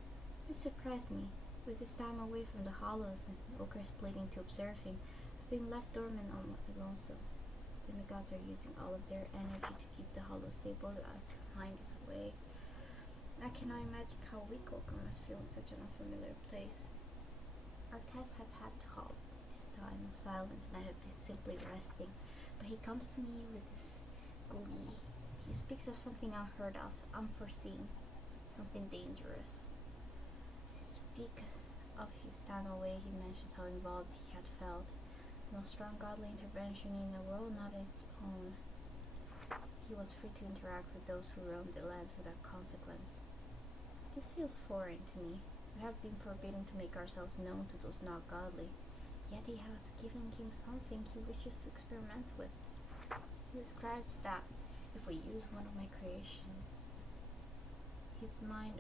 This surprised me. With his time away from the hollows and ogres bleeding to observe him, I've been left dormant on my lonesome. Demigods are using all of their energy to keep the hollow stable as to find its way. I cannot imagine how weak Ogre must feel in such an unfamiliar place. Our tests have had to halt this time of silence, and I have been simply resting. But he comes to me with this glee. He speaks of something unheard of, unforeseen, something dangerous. Speaks of his time away, he mentions how involved he had felt. No strong godly intervention in a world not its own. He was free to interact with those who roamed the lands without consequence. This feels foreign to me. We have been forbidden to make ourselves known to those not godly, yet he has given him something he wishes to experiment with. He describes that if we use one of my creation, its mind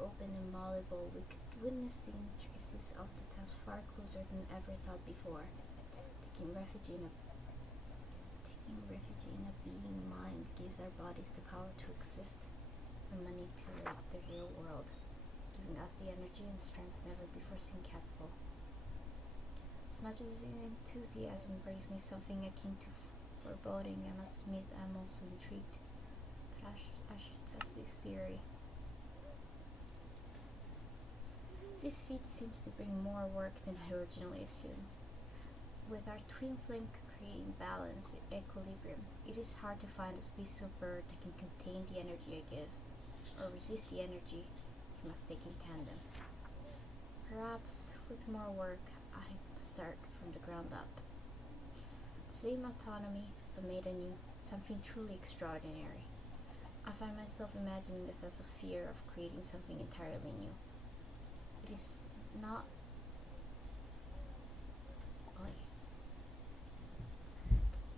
open and malleable, we could witness the intricacies of the task far closer than ever thought before. Taking refuge in a being mind gives our bodies the power to exist and manipulate the real world, giving us the energy and strength never before seen capable. As much as his enthusiasm brings me something akin to foreboding, I must admit I'm also intrigued. But I should test this theory. This feat seems to bring more work than I originally assumed. With our twin flame creating balance and equilibrium, it is hard to find a species of bird that can contain the energy I give, or resist the energy he must take in tandem. Perhaps with more work, I start from the ground up. The same autonomy, but made anew, something truly extraordinary. I find myself imagining the sense of fear of creating something entirely new. It is not... Oy.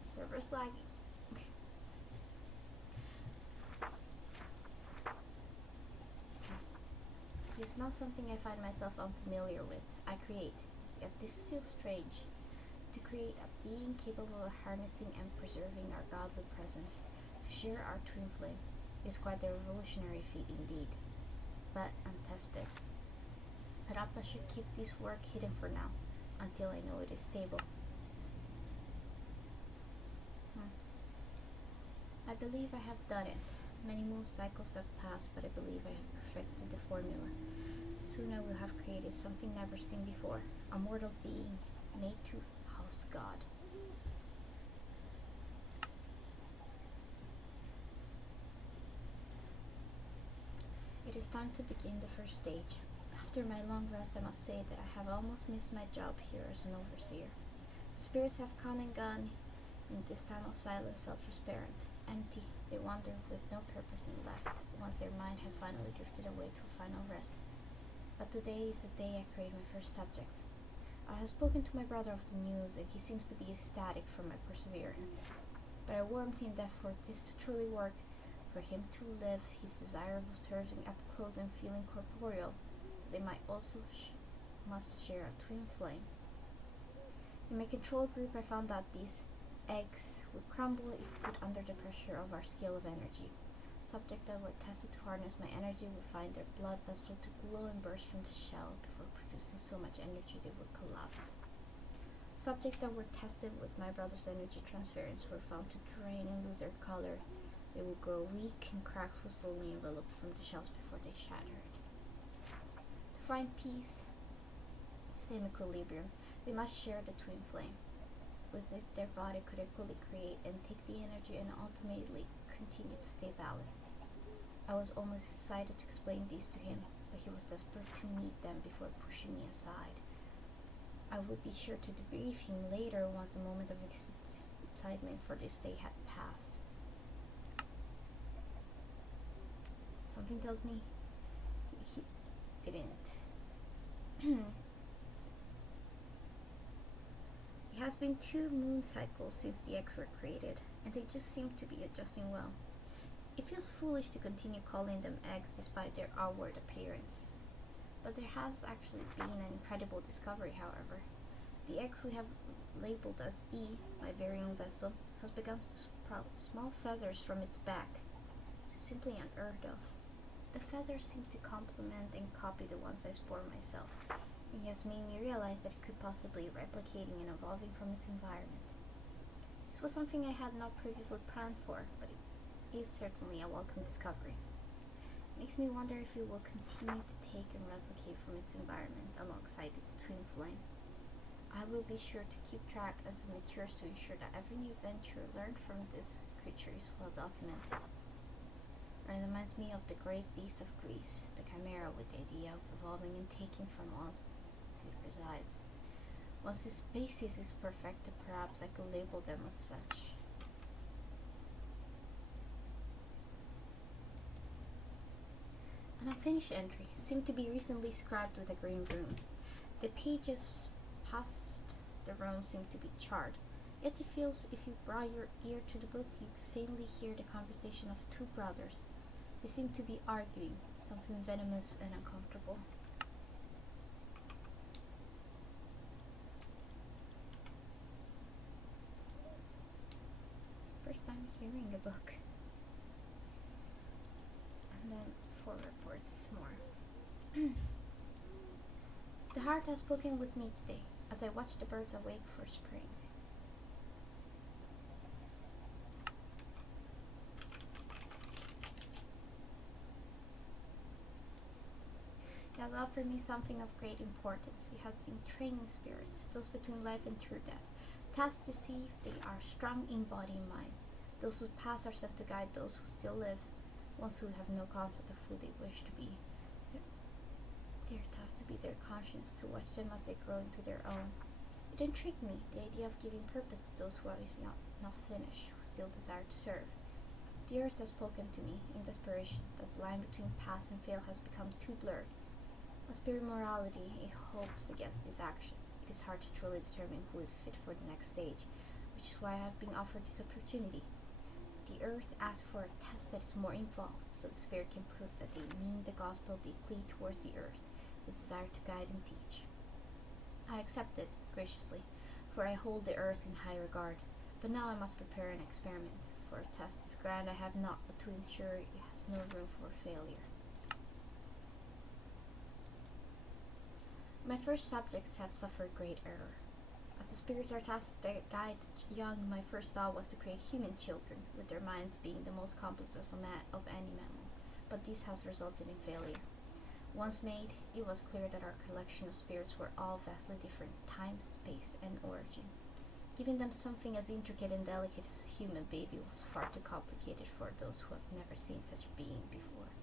Server's lagging. It is not something I find myself unfamiliar with. I create, yet this feels strange. To create a being capable of harnessing and preserving our godly presence, to share our twin flame, is quite a revolutionary feat indeed, but untested. Perhaps I should keep this work hidden for now, until I know it is stable. I believe I have done it. Many moon cycles have passed, but I believe I have perfected the formula. Soon I will have created something never seen before, a mortal being made to house God. It is time to begin the first stage. After my long rest, I must say that I have almost missed my job here as an overseer. The spirits have come and gone. In this time of silence felt transparent, empty. They wander with no purpose and left, once their mind had finally drifted away to a final rest. But today is the day I create my first subjects. I have spoken to my brother of the news, and he seems to be ecstatic for my perseverance. But I warned him that for this to truly work, for him to live his desire of observing up close and feeling corporeal, that they might also must share a twin flame. In my control group, I found that these eggs would crumble if put under the pressure of our scale of energy. Subjects that were tested to harness my energy would find their blood vessel to glow and burst from the shell before producing so much energy they would collapse. Subjects that were tested with my brother's energy transference were found to drain and lose their color. They would grow weak and cracks would slowly envelop from the shells before they shattered. To find peace, the same equilibrium, they must share the twin flame. With it, their body could equally create and take the energy and ultimately continue to stay balanced. I was almost excited to explain these to him, but he was desperate to meet them before pushing me aside. I would be sure to debrief him later once the moment of excitement for this day had passed. Something tells me he didn't. It has been 2 moon cycles since the eggs were created, and they just seem to be adjusting well. It feels foolish to continue calling them eggs despite their outward appearance. But there has actually been an incredible discovery, however. The eggs we have labeled as E, my very own vessel, has begun to sprout small feathers from its back. Simply unheard of. The feathers seem to complement and copy the ones I spore myself. It has made me realize that it could possibly be replicating and evolving from its environment. This was something I had not previously planned for, but it is certainly a welcome discovery. It makes me wonder if it will continue to take and replicate from its environment alongside its twin flame. I will be sure to keep track as it matures to ensure that every new venture learned from this creature is well documented. It reminds me of the great beast of Greece, the chimera, with the idea of evolving and taking from us it resides. Once this species is perfected, perhaps I could label them as such. An unfinished entry seemed to be recently scribed with a green broom. The pages past the room seemed to be charred. Yet it feels if you brought your ear to the book, you could faintly hear the conversation of 2 brothers. They seemed to be arguing, something venomous and uncomfortable. First time hearing a book. And then 4 reports more. The heart has spoken with me today as I watch the birds awake for spring. It has offered me something of great importance. It has been training spirits, those between life and true death, tasked to see if they are strong in body and mind. Those who pass are sent to guide those who still live, ones who have no concept of who they wish to be. They are tasked to be their conscience, to watch them as they grow into their own. It intrigued me, the idea of giving purpose to those who are not finished, who still desire to serve. The earth has spoken to me, in desperation, that the line between pass and fail has become too blurred. A spirit morality, it hopes against this action. It is hard to truly determine who is fit for the next stage, which is why I have been offered this opportunity. The earth asks for a test that is more involved, so the spirit can prove that they mean the gospel deeply towards the earth, the desire to guide and teach. I accepted graciously, for I hold the earth in high regard, but now I must prepare an experiment. For a test this grand I have not, but to ensure it has no room for failure. My first subjects have suffered great error. As the spirits are tasked to guide the young, my first thought was to create human children, with their minds being the most complex of any mammal, but this has resulted in failure. Once made, it was clear that our collection of spirits were all vastly different, time, space, and origin. Giving them something as intricate and delicate as a human baby was far too complicated for those who have never seen such a being before.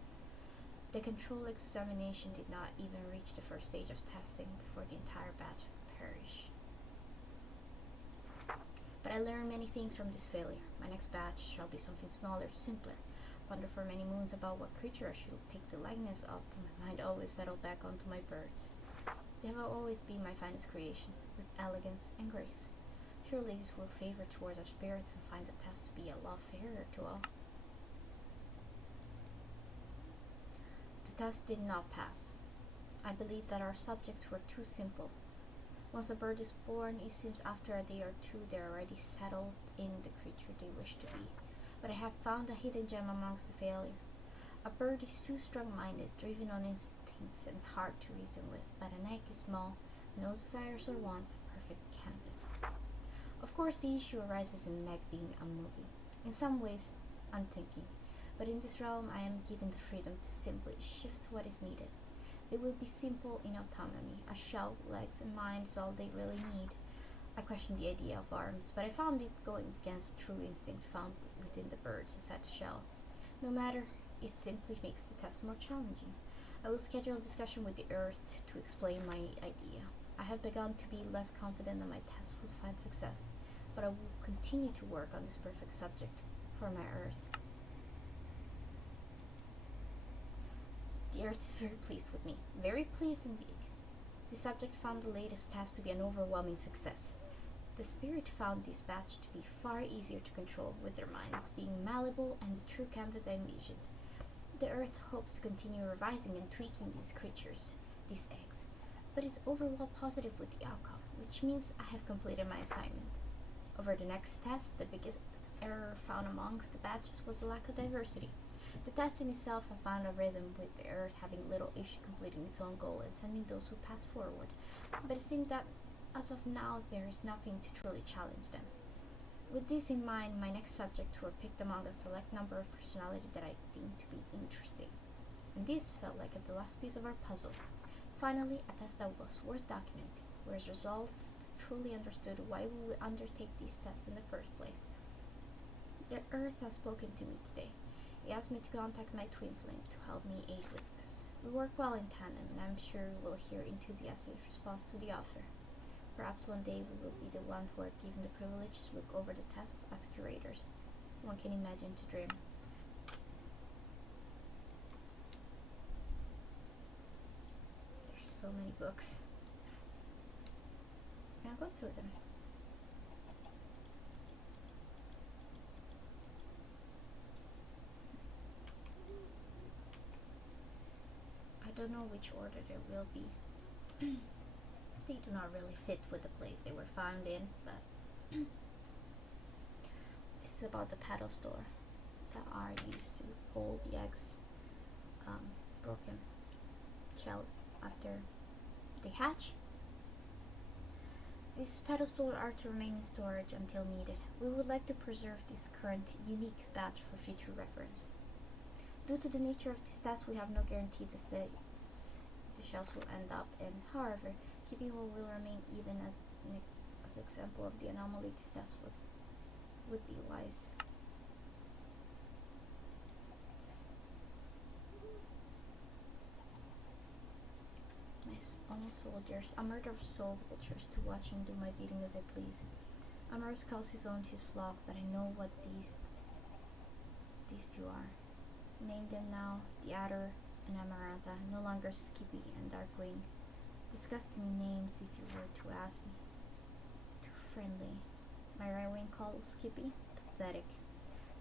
The control examination did not even reach the first stage of testing before the entire batch perished. But I learned many things from this failure. My next batch shall be something smaller, simpler. Wonder for many moons about what creature I should take the likeness of, and my mind always settled back onto my birds. They have always been my finest creation, with elegance and grace. Surely this will favor towards our spirits and find the test to be a lot fairer to all. The test did not pass. I believe that our subjects were too simple. Once a bird is born, it seems after a day or two they're already settled in the creature they wish to be. But I have found a hidden gem amongst the failure. A bird is too strong-minded, driven on instincts, and hard to reason with, but an egg is small, no desires or wants, a perfect canvas. Of course, the issue arises in an egg being unmoving, in some ways unthinking, but in this realm I am given the freedom to simply shift what is needed. They will be simple in autonomy. A shell, legs, and mind is all they really need. I questioned the idea of arms, but I found it going against the true instincts found within the birds inside the shell. No matter, it simply makes the test more challenging. I will schedule a discussion with the Earth to explain my idea. I have begun to be less confident that my test will find success, but I will continue to work on this perfect subject for my Earth. The Earth is very pleased with me, very pleased indeed. The subject found the latest task to be an overwhelming success. The spirit found this batch to be far easier to control, with their minds being malleable and the true canvas I envisioned. The Earth hopes to continue revising and tweaking these creatures, these eggs, but is overall positive with the outcome, which means I have completed my assignment. Over the next test, the biggest error found amongst the batches was a lack of diversity. The test in itself had found a rhythm, with the Earth having little issue completing its own goal and sending those who pass forward, but it seemed that as of now there is nothing to truly challenge them. With this in mind, my next subjects were picked among a select number of personalities that I deemed to be interesting, and this felt like the last piece of our puzzle. Finally, a test that was worth documenting, whose results truly understood why we would undertake these tests in the first place. The Earth has spoken to me today. He asked me to contact my twin flame to help me aid with this. We work well in tandem, and I'm sure we will hear enthusiastic response to the offer. Perhaps one day we will be the one who are given the privilege to look over the test as curators. One can imagine to dream. There's so many books. I'll go through them. I don't know which order they will be. They do not really fit with the place they were found in, but this is about the paddle store that are used to hold the eggs, broken shells after they hatch. These pedestals are to remain in storage until needed. We would like to preserve this current unique batch for future reference. Due to the nature of this test, we have no guarantee the states the shells will end up in. However, keeping what will remain even as an example of the anomaly this test would be wise. My own soldiers, a murder of soul vultures to watch and do my bidding as I please. Amorous calls his own his flock, but I know what these two are. Name them now, the Adder and Amarantha, no longer Skippy and Darkwing. Disgusting names if you were to ask me. Too friendly. My right wing called Skippy? Pathetic.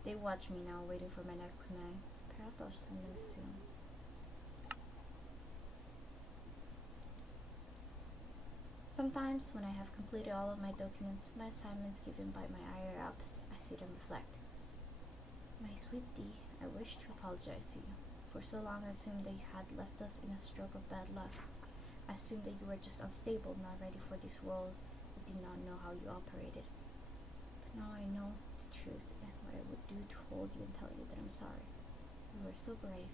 They watch me now, waiting for my next man. Perhaps I'll send them soon. Sometimes, when I have completed all of my documents, my assignments given by my higher-ups, I see them reflect. My sweet Dee, I wish to apologize to you. For so long I assumed that you had left us in a stroke of bad luck. I assumed that you were just unstable, not ready for this world, that did not know how you operated. But now I know the truth and what I would do to hold you and tell you that I'm sorry. You were so brave,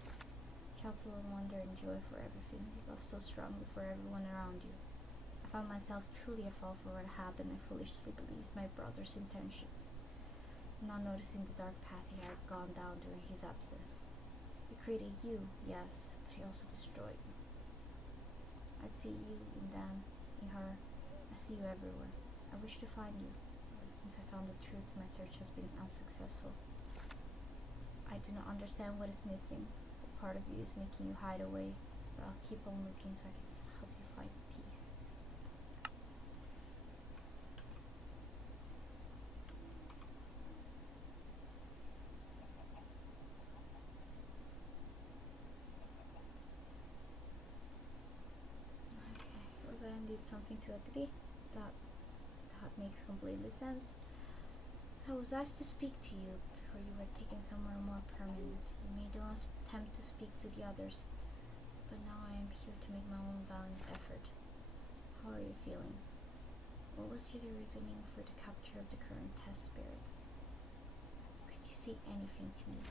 child full of wonder and joy for everything. You loved so strongly for everyone around you. I found myself truly at fault for what happened and foolishly believed my brother's intentions, not noticing the dark path he had gone down during his absence. He created you, yes, but he also destroyed you. I see you in them, in her. I see you everywhere. I wish to find you. Since I found the truth, my search has been unsuccessful. I do not understand what is missing. What part of you is making you hide away? But I'll keep on looking so I can help you find peace. Okay, was I indeed something to agree? That makes completely sense. I was asked to speak to you before you were taken somewhere more permanent. You made no attempt to speak to the others, but now I am here to make my own valiant effort. How are you feeling? What was your reasoning for the capture of the current test spirits? Could you say anything to me?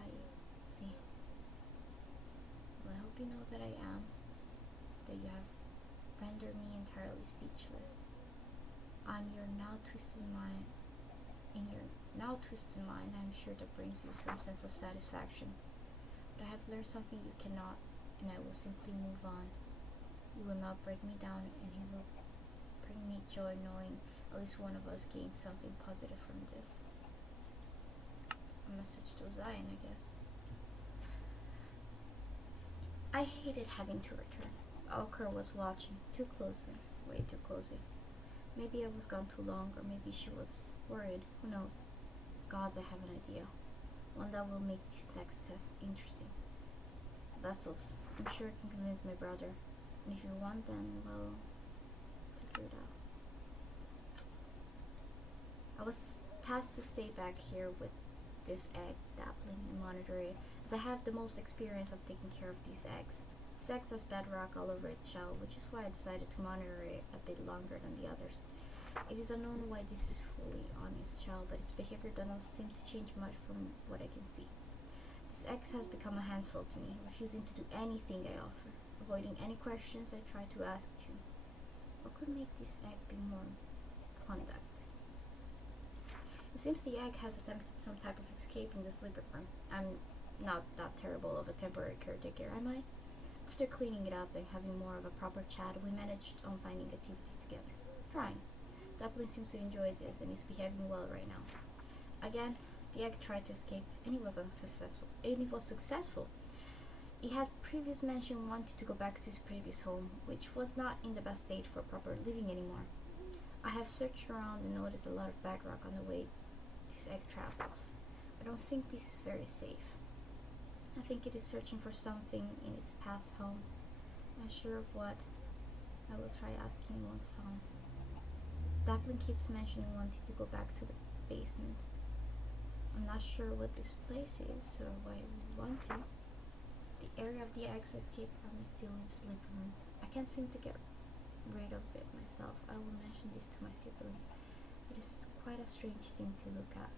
I see. Well, I hope you know that I am, that you have rendered me entirely speechless. I'm your now twisted mind. In your now twisted mind, I'm sure that brings you some sense of satisfaction. But I have learned something you cannot, and I will simply move on. You will not break me down, and it will bring me joy knowing at least one of us gains something positive from this. A message to Zion, I guess. I hated having to return. Alker was watching, too closely, way too closely. Maybe I was gone too long, or maybe she was worried, who knows. Gods, I have an idea. One that will make this next test interesting. Vessels. I'm sure I can convince my brother. And if you want, then, well, figure it out. I was tasked to stay back here with this egg, Dappling, and monitor it, as I have the most experience of taking care of these eggs. This egg has bedrock all over its shell, which is why I decided to monitor it a bit longer than the others. It is unknown why this is fully on its shell, but its behavior does not seem to change much from what I can see. This egg has become a handful to me, refusing to do anything I offer, avoiding any questions I try to ask to. What could make this egg be more conduct? It seems the egg has attempted some type of escape in the sleeper room. I'm not that terrible of a temporary caretaker, am I? After cleaning it up and having more of a proper chat, we managed on finding activity together. Trying. Dublin seems to enjoy this and is behaving well right now. Again, the egg tried to escape and it was unsuccessful. And it was successful. He had previously mentioned wanting to go back to his previous home, which was not in the best state for proper living anymore. I have searched around and noticed a lot of bedrock on the way this egg travels. I don't think this is very safe. I think it is searching for something in its past home. Unsure of what, I will try asking once found. Dappling keeps mentioning wanting to go back to the basement. I'm not sure what this place is or why we want to. The area of the exit escape from is still in the sleeper room. I can't seem to get rid of it myself. I will mention this to my sibling. It is quite a strange thing to look at.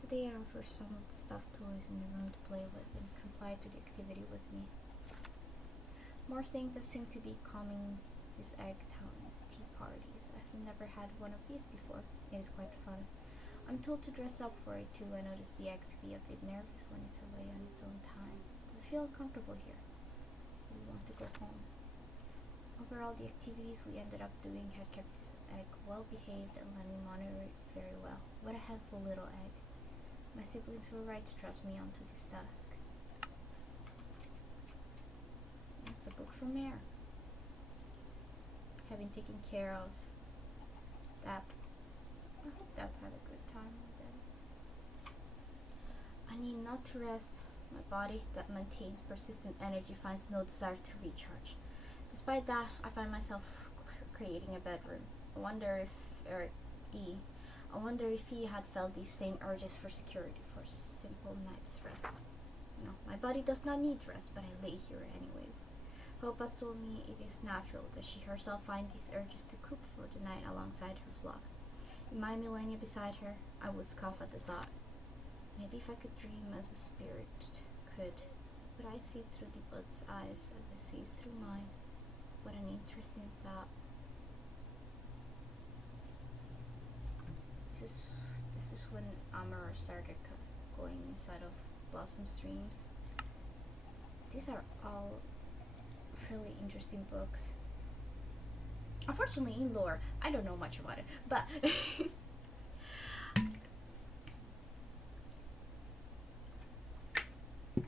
Today I offer some of the stuffed toys in the room to play with and comply to the activity with me. More things that seem to be calming this egg town is tea parties. I've never had one of these before. It is quite fun. I'm told to dress up for it too. I notice the egg to be a bit nervous when it's away on its own time. Does it feel comfortable here? We want to go home. Overall, the activities we ended up doing had kept this egg well behaved and let me monitor it very well. What a handful little egg. My siblings were right to trust me onto this task. That's a book from Mare. Having taken care of that, I hope that had a good time with it. I need not to rest. My body that maintains persistent energy finds no desire to recharge. Despite that, I find myself creating a bedroom. I wonder if he had felt these same urges for security, for simple night's rest. No, my body does not need rest, but I lay here anyways. Hope has told me it is natural that she herself finds these urges to coop for the night alongside her flock. In my millennia beside her, I would scoff at the thought. Maybe if I could dream as a spirit could, would I see through the bud's eyes as I sees through mine? What an interesting thought. This is when Amara started going inside of Blossom's dreams. These are all really interesting books. Unfortunately, in lore, I don't know much about it, but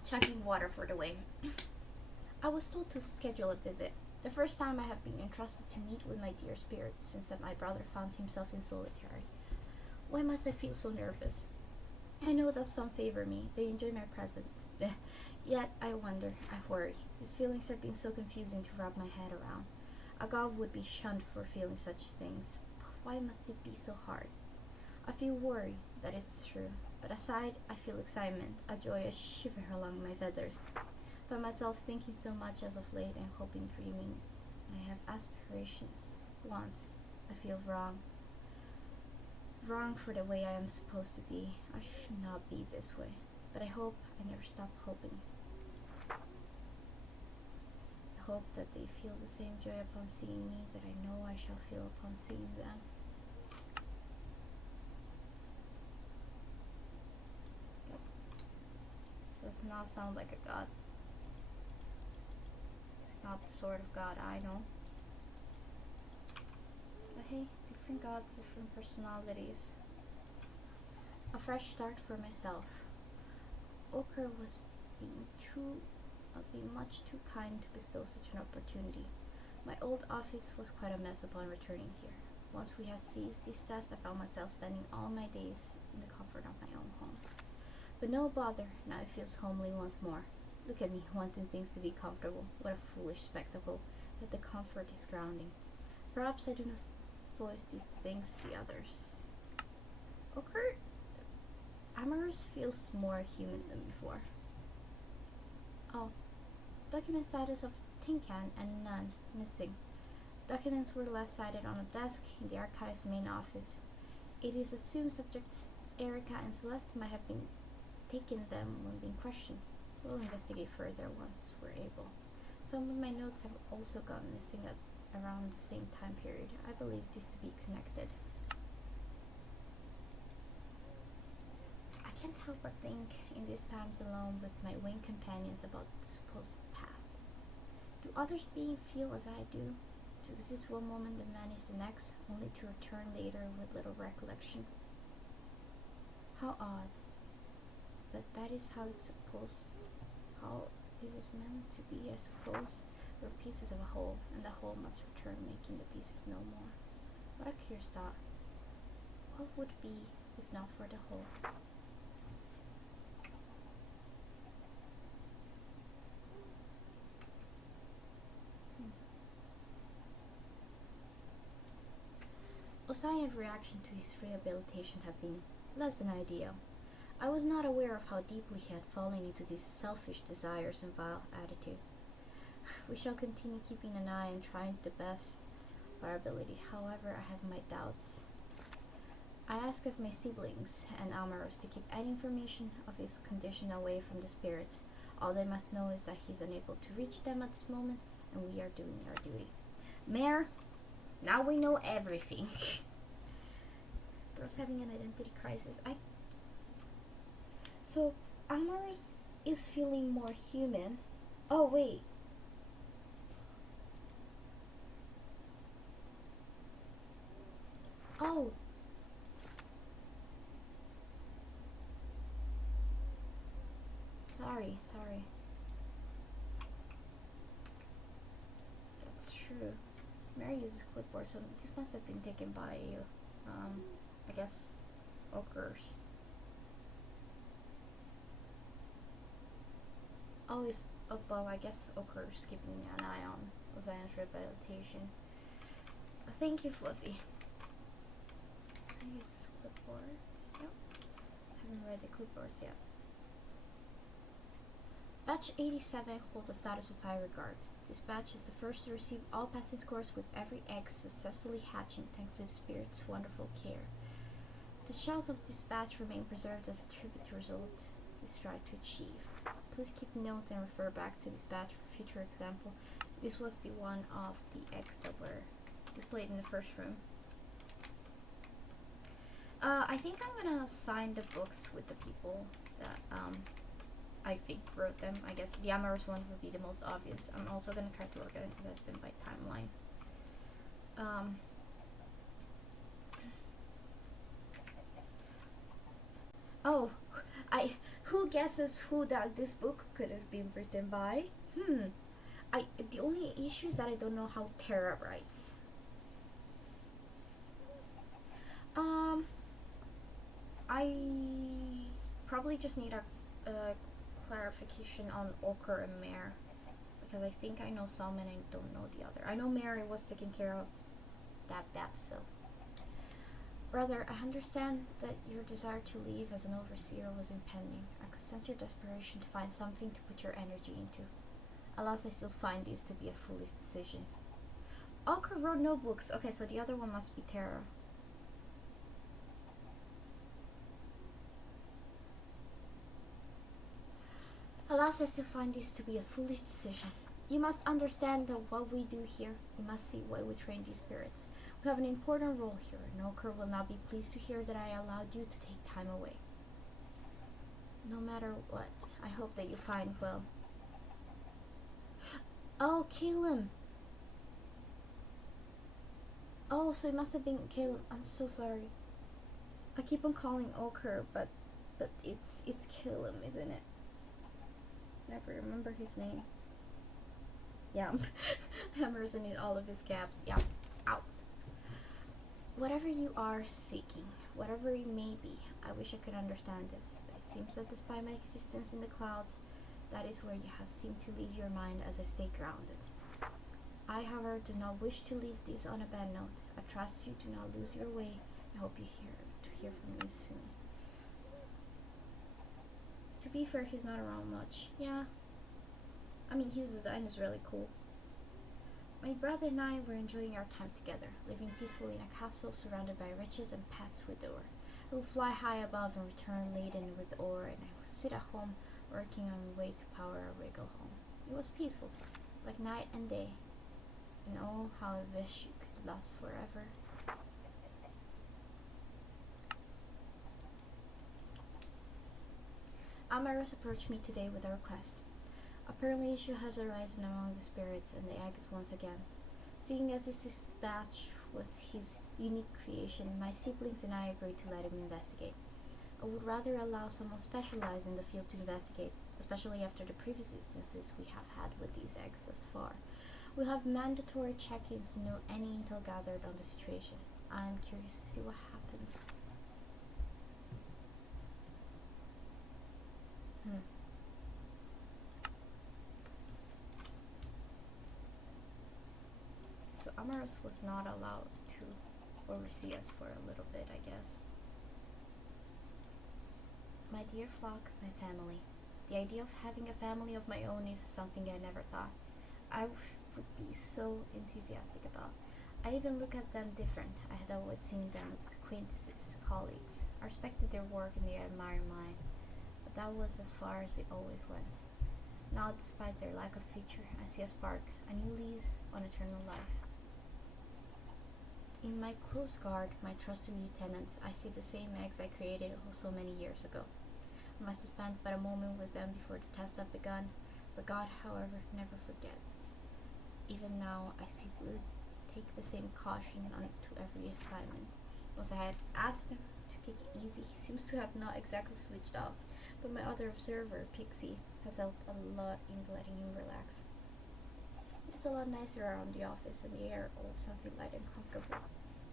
chugging water for the way. I was told to schedule a visit. The first time I have been entrusted to meet with my dear spirits since that my brother found himself in solitary. Why must I feel so nervous? I know that some favor me, they enjoy my presence. Yet I wonder, I worry. These feelings have been so confusing to wrap my head around. A god would be shunned for feeling such things. But why must it be so hard? I feel worry, that is true. But aside, I feel excitement, a joyous shiver along my feathers. Find myself thinking so much as of late and hoping, dreaming. I have aspirations, wants. I feel wrong. Wrong for the way I am supposed to be. I should not be this way. But I hope I never stop hoping. I hope that they feel the same joy upon seeing me that I know I shall feel upon seeing them. That does not sound like a god. It's not the sort of god I know. But hey, different gods, different personalities. A fresh start for myself. Ochre was being much too kind to bestow such an opportunity. My old office was quite a mess upon returning here. Once we had ceased this test, I found myself spending all my days in the comfort of my own home. But no bother, now it feels homely once more. Look at me, wanting things to be comfortable. What a foolish spectacle, yet the comfort is grounding. Perhaps I do not voice these things to the others. Ochre Amorous feels more human than before. Oh, document status of Tin Can and none missing. Documents were last cited on a desk in the archive's main office. It is assumed subjects Erica and Celeste might have been taken them when being questioned. We'll investigate further once we're able. Some of my notes have also gone missing at around the same time period. I believe this to be connected. I can't help but think in these times alone with my winged companions about the supposed past. Do others being feel as I do? To exist one moment and vanish the next, only to return later with little recollection? How odd. But that is how it is meant to be, I suppose. We're pieces of a whole, and the whole must return, making the pieces no more. What a curious thought. What would be if not for the whole? Osayan's reaction to his rehabilitation had been less than ideal. I was not aware of how deeply he had fallen into these selfish desires and vile attitude. We shall continue keeping an eye and trying the best of our ability. However, I have my doubts. I ask of my siblings and Amaros to keep any information of his condition away from the spirits. All they must know is that he's unable to reach them at this moment, and we are doing our duty. Mayor, now we know everything. Bro's having an identity crisis. So, Amaros is feeling more human. Oh, wait. Oh. Sorry. That's true. Mary uses clipboard, so this must have been taken by, I guess, Ochre's. Always, well, I guess Ochre's keeping an eye on Osayan's rehabilitation. Thank you, Fluffy. I use this clipboard. Yep. Haven't read the clipboards yet. Batch 87 holds a status of high regard. This batch is the first to receive all passing scores with every egg successfully hatching thanks to the spirit's wonderful care. The shells of this batch remain preserved as a tribute to the result we strive to achieve. Please keep notes and refer back to this batch for future example. This was the one of the eggs that were displayed in the first room. I think I'm gonna sign the books with the people that I think wrote them. I guess the Amorous ones would be the most obvious. I'm also gonna try to organize them by timeline. Oh, who guesses who that this book could have been written by? The only issue is that I don't know how Terra writes. I probably just need a clarification on Ochre and Mare, because I think I know some and I don't know the other. I know Mary was taking care of Dab, so. Brother, I understand that your desire to leave as an overseer was impending. I could sense your desperation to find something to put your energy into. Alas, I still find this to be a foolish decision. Ochre wrote no books. Okay, so the other one must be Terra. Alas, I still find this to be a foolish decision. You must understand that what we do here, we must see why we train these spirits. We have an important role here, and Ochre will not be pleased to hear that I allowed you to take time away. No matter what, I hope that you find well. Oh, Caleb! Oh, so it must have been Caleb. I'm so sorry. I keep on calling Ochre, but it's Caleb, isn't it? Never remember his name. Yeah, Hammers in all of his caps. Yeah, out. Whatever you are seeking, whatever it may be, I wish I could understand this. But it seems that despite my existence in the clouds, that is where you have seemed to leave your mind as I stay grounded. I, however, do not wish to leave this on a bad note. I trust you do not lose your way. I hope you hear from me soon. To be fair, he's not around much. Yeah. I mean, his design is really cool. My brother and I were enjoying our time together, living peacefully in a castle surrounded by riches and paths with ore. I would fly high above and return laden with ore, and I would sit at home working on my way to power our regal home. It was peaceful, like night and day. And oh, how I wish it could last forever. Amaris approached me today with a request. Apparently, issue has arisen among the spirits and the agates once again. Seeing as this batch was his unique creation, my siblings and I agreed to let him investigate. I would rather allow someone specialized in the field to investigate, especially after the previous instances we have had with these eggs thus far. We'll have mandatory check-ins to know any intel gathered on the situation. I'm curious to see what happens. So Amaris was not allowed to oversee us for a little bit, I guess. My dear flock, my family. The idea of having a family of my own is something I never thought I would be so enthusiastic about. I even look at them different. I had always seen them as acquaintances, colleagues. I respected their work and they admired mine, but that was as far as it always went. Now, despite their lack of feature, I see a spark, a new lease on eternal life. In my close guard, my trusted lieutenants, I see the same eggs I created so many years ago. I must have spent but a moment with them before the test had begun, but God, however, never forgets. Even now, I see Blue take the same caution to every assignment. Once I had asked him to take it easy, he seems to have not exactly switched off, but my other observer, Pixie, has helped a lot in letting him relax. It is a lot nicer around the office, and the air holds something light and comfortable.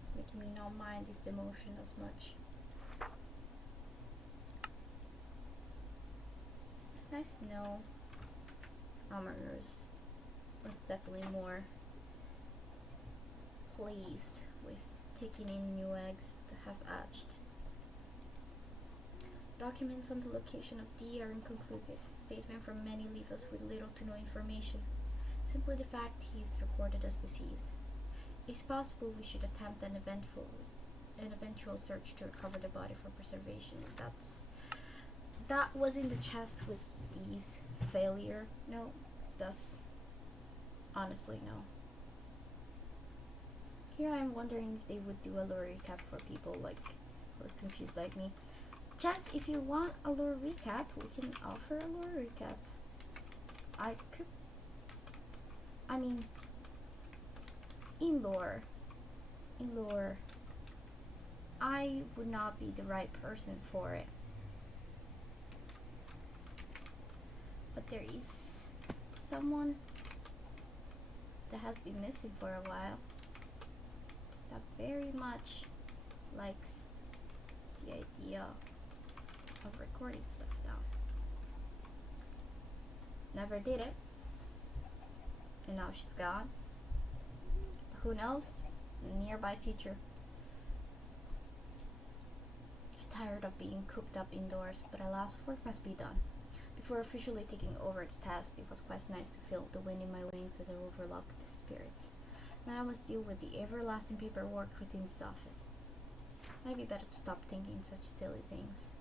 It's making me not mind this demotion as much. It's nice to know Amaris is definitely more pleased with taking in new eggs to have hatched. Documents on the location of D are inconclusive. Statements from many leave us with little to no information. simply the fact he's reported as deceased. It's possible we should attempt an eventual search to recover the body for preservation. That was in the chest with these failure. No, that's honestly no. Here I am wondering if they would do a lore recap for people like who are confused like me. Chance, if you want a lore recap, we can offer a lore recap. In lore, I would not be the right person for it. But there is someone that has been missing for a while that very much likes the idea of recording stuff down. Never did it, and now she's gone. Who knows? Nearby future. I'm tired of being cooped up indoors, but alas, work must be done. Before officially taking over the task, it was quite nice to feel the wind in my wings as I overlooked the spirits. Now I must deal with the everlasting paperwork within this office. Might be better to stop thinking such silly things.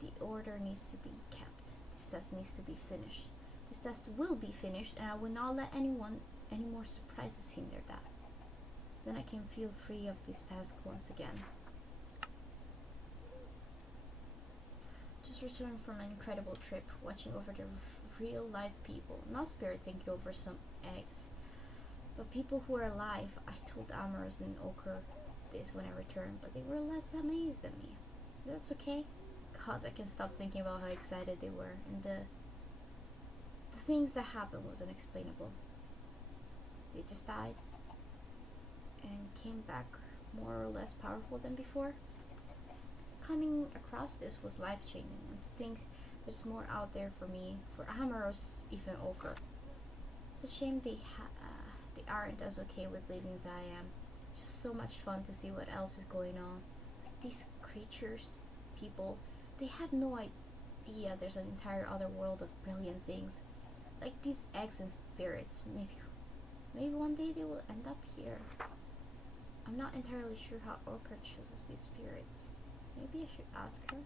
The order needs to be kept. This test needs to be finished. This test will be finished, and I will not let any more surprises hinder that. Then I can feel free of this task once again. Just returned from an incredible trip, watching over the real life people, not spirits thinking over some eggs, but people who are alive. I told Amaros and Ochre this when I returned, but they were less amazed than me. That's okay, cause I can stop thinking about how excited they were, and the things that happened was unexplainable. They just died and came back more or less powerful than before. Coming across this was life-changing, and to think there's more out there for me, for Amaros, even Ochre. It's a shame they aren't as okay with living as I am. Just so much fun to see what else is going on. These creatures, people, they have no idea there's an entire other world of brilliant things. Like these eggs and spirits. Maybe one day they will end up here. I'm not entirely sure how Ochre chooses these spirits. Maybe I should ask her.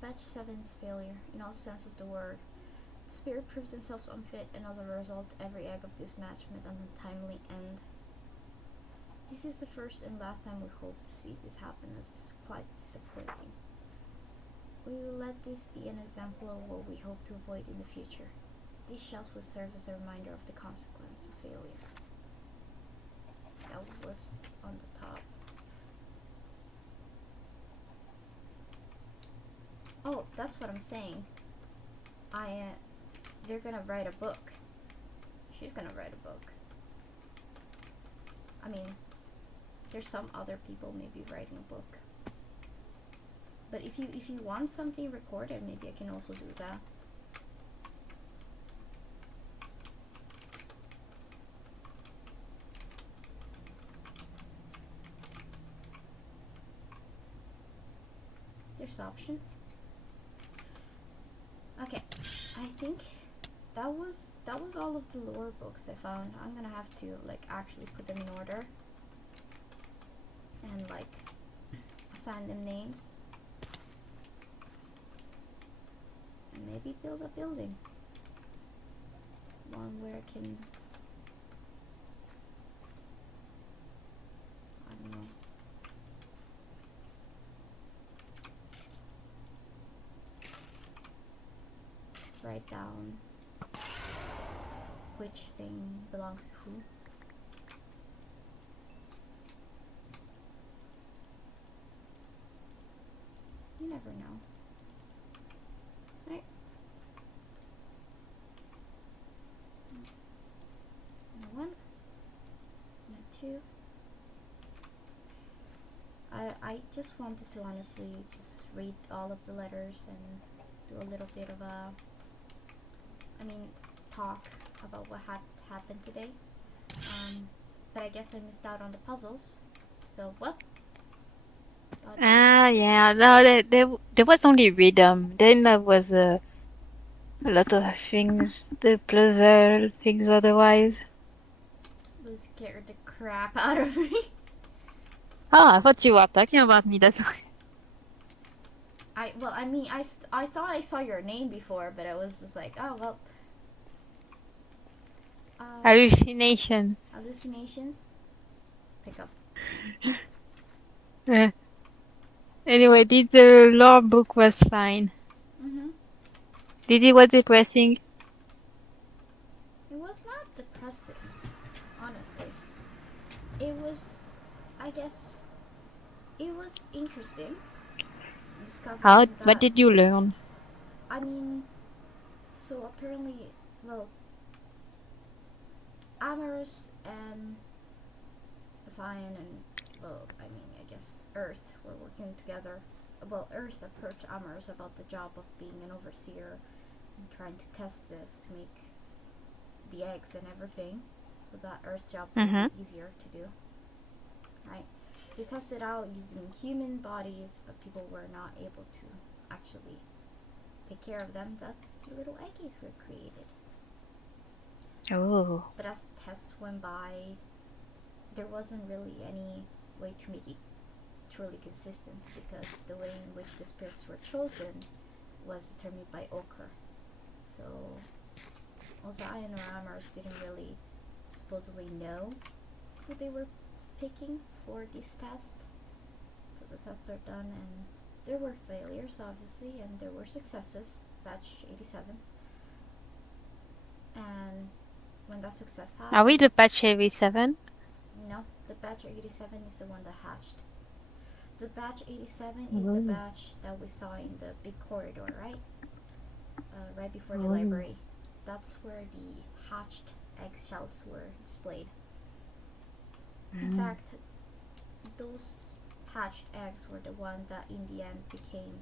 Batch 7's failure, in all sense of the word. The spirit proved themselves unfit, and as a result, every egg of this match met an untimely end. This is the first and last time we hope to see this happen, as it's quite disappointing. We will let this be an example of what we hope to avoid in the future. These shells will serve as a reminder of the consequence of failure. That was on the top. Oh, that's what I'm saying. They're gonna write a book. She's gonna write a book. I mean, there's some other people maybe writing a book. But if you want something recorded, maybe I can also do that. There's options. Okay, I think that was all of the lore books I found. I'm gonna have to like actually put them in order and like assign them names and maybe build a building, one where I can, I don't know, write down which thing belongs to who. You never know. Right? And a 1. And a 2. I just wanted to honestly just read all of the letters and do a little bit of a, talk about what had happened today. But I guess I missed out on the puzzles. So, well, But Ah, yeah. No, there was only rhythm. Then there was a lot of things, the puzzle things otherwise. it scared the crap out of me. Oh, I thought you were talking about me. That's why. I thought I saw your name before, but I was just like, oh well. Hallucination. Hallucinations. Pick up. Uh, anyway, the lore book was fine. Mm-hmm. It was depressing. It was not depressing, honestly. It was, I guess, it was interesting How? discovering What that. did you learn? I mean, so apparently, well, Amorous and Zion and, well, I mean, I guess Earth were working together. Well, Earth approached Amorous about the job of being an overseer and trying to test this to make the eggs and everything, so that Earth's job would Mm-hmm. be easier to do. Right? They tested out using human bodies, but people were not able to actually take care of them. Thus, the little eggies were created. Oh. But as tests went by, there wasn't really any way to make it truly consistent, because the way in which the spirits were chosen was determined by ochre. So Ozion or Amorous didn't really supposedly know who they were picking for this test. So the tests are done, and there were failures, obviously, and there were successes. Batch 87. And when that success happened, Are we the patch 87? no, the batch 87 is the one that hatched. The batch 87 is the batch that we saw in the big corridor, right? Right before the library. That's where the hatched eggshells were displayed. In fact, those hatched eggs were the one that in the end became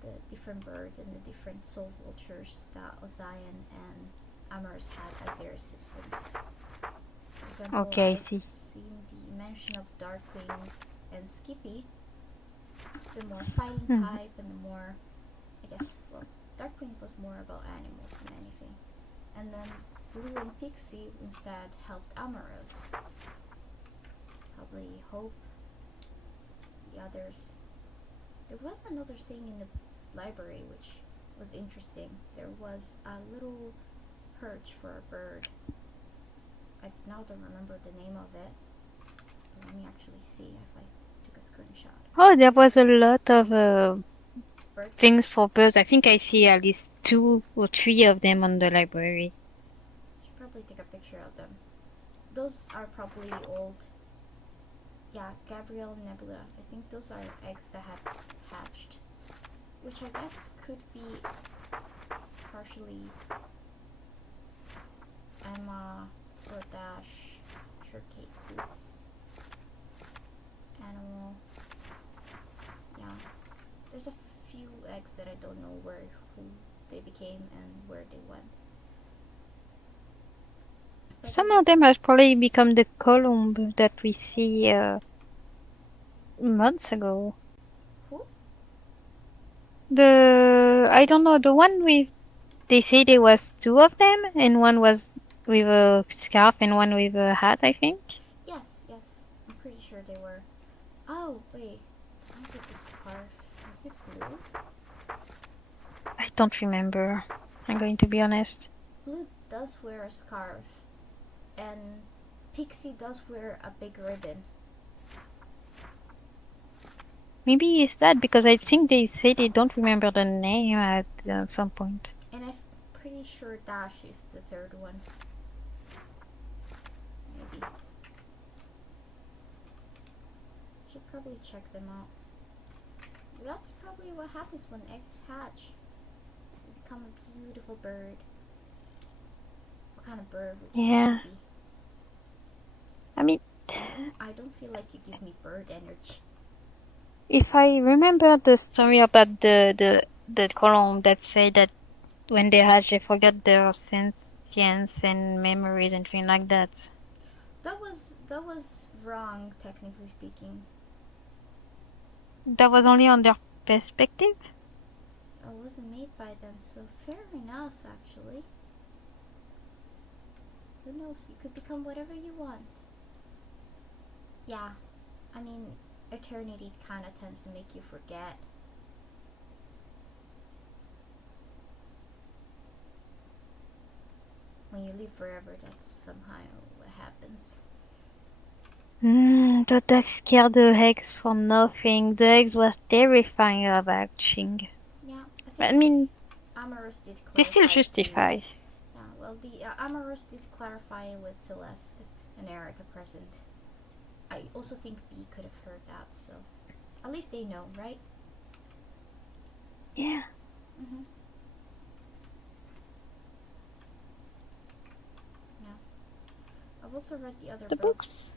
the different birds and the different soul vultures that Ozion and Amorous had as their assistants. For example, Okay, I I've see. seen the mention of Darkwing and Skippy, the more fighting Mhm. type and the more, I guess, well, Darkwing was more about animals than anything. And then Blue and Pixie instead helped Amorous. Probably Hope, the others. There was another thing in the library which was interesting. There was a little perch for a bird. I now don't remember the name of it. But let me actually see if I took a screenshot. Oh, there was a lot of Bird things perch. for birds. I think I see at least 2 or 3 of them on the library. Should probably take a picture of them. Those are probably old. Yeah, Gabriel Nebula. I think those are eggs that had hatched, which I guess could be partially Emma or Dash, Sugarcake Boots, Animal. Yeah, there's a few eggs that I don't know who they became and where they went. But Some of them has probably become the column that we see months ago. Who? I don't know, the one with, they say there was 2 of them, and one was with a scarf and one with a hat, I think. Yes, I'm pretty sure they were. Oh, wait. I did the scarf. Was it blue? I don't remember. I'm going to be honest. Blue does wear a scarf, and Pixie does wear a big ribbon. Maybe it's that because I think they say they don't remember the name at some point. And I'm pretty sure Dash is the third one. Maybe. Should probably check them out. That's probably what happens when eggs hatch. You become a beautiful bird. What kind of bird would you Yeah. want to be? I mean, I don't feel like you give me bird energy. if I remember the story about the column that said that when they hatch, they forget their sentience and memories and things like that. That was wrong, technically speaking. that was only on their perspective. It wasn't made by them, so fair enough, actually. Who knows? You could become whatever you want. Yeah, I mean, eternity kind of tends to make you forget. When you live forever, that's somehow what happens. But I scared the eggs for nothing. The eggs was terrifying of acting. Yeah, I I think mean, Amorous did clarify they still too. justify. Yeah, well, the Amorous did clarify with Celeste and Erica present. I also think B could have heard that, so at least they know, right? Yeah. Mm-hmm. Yeah. I've also read the other The books.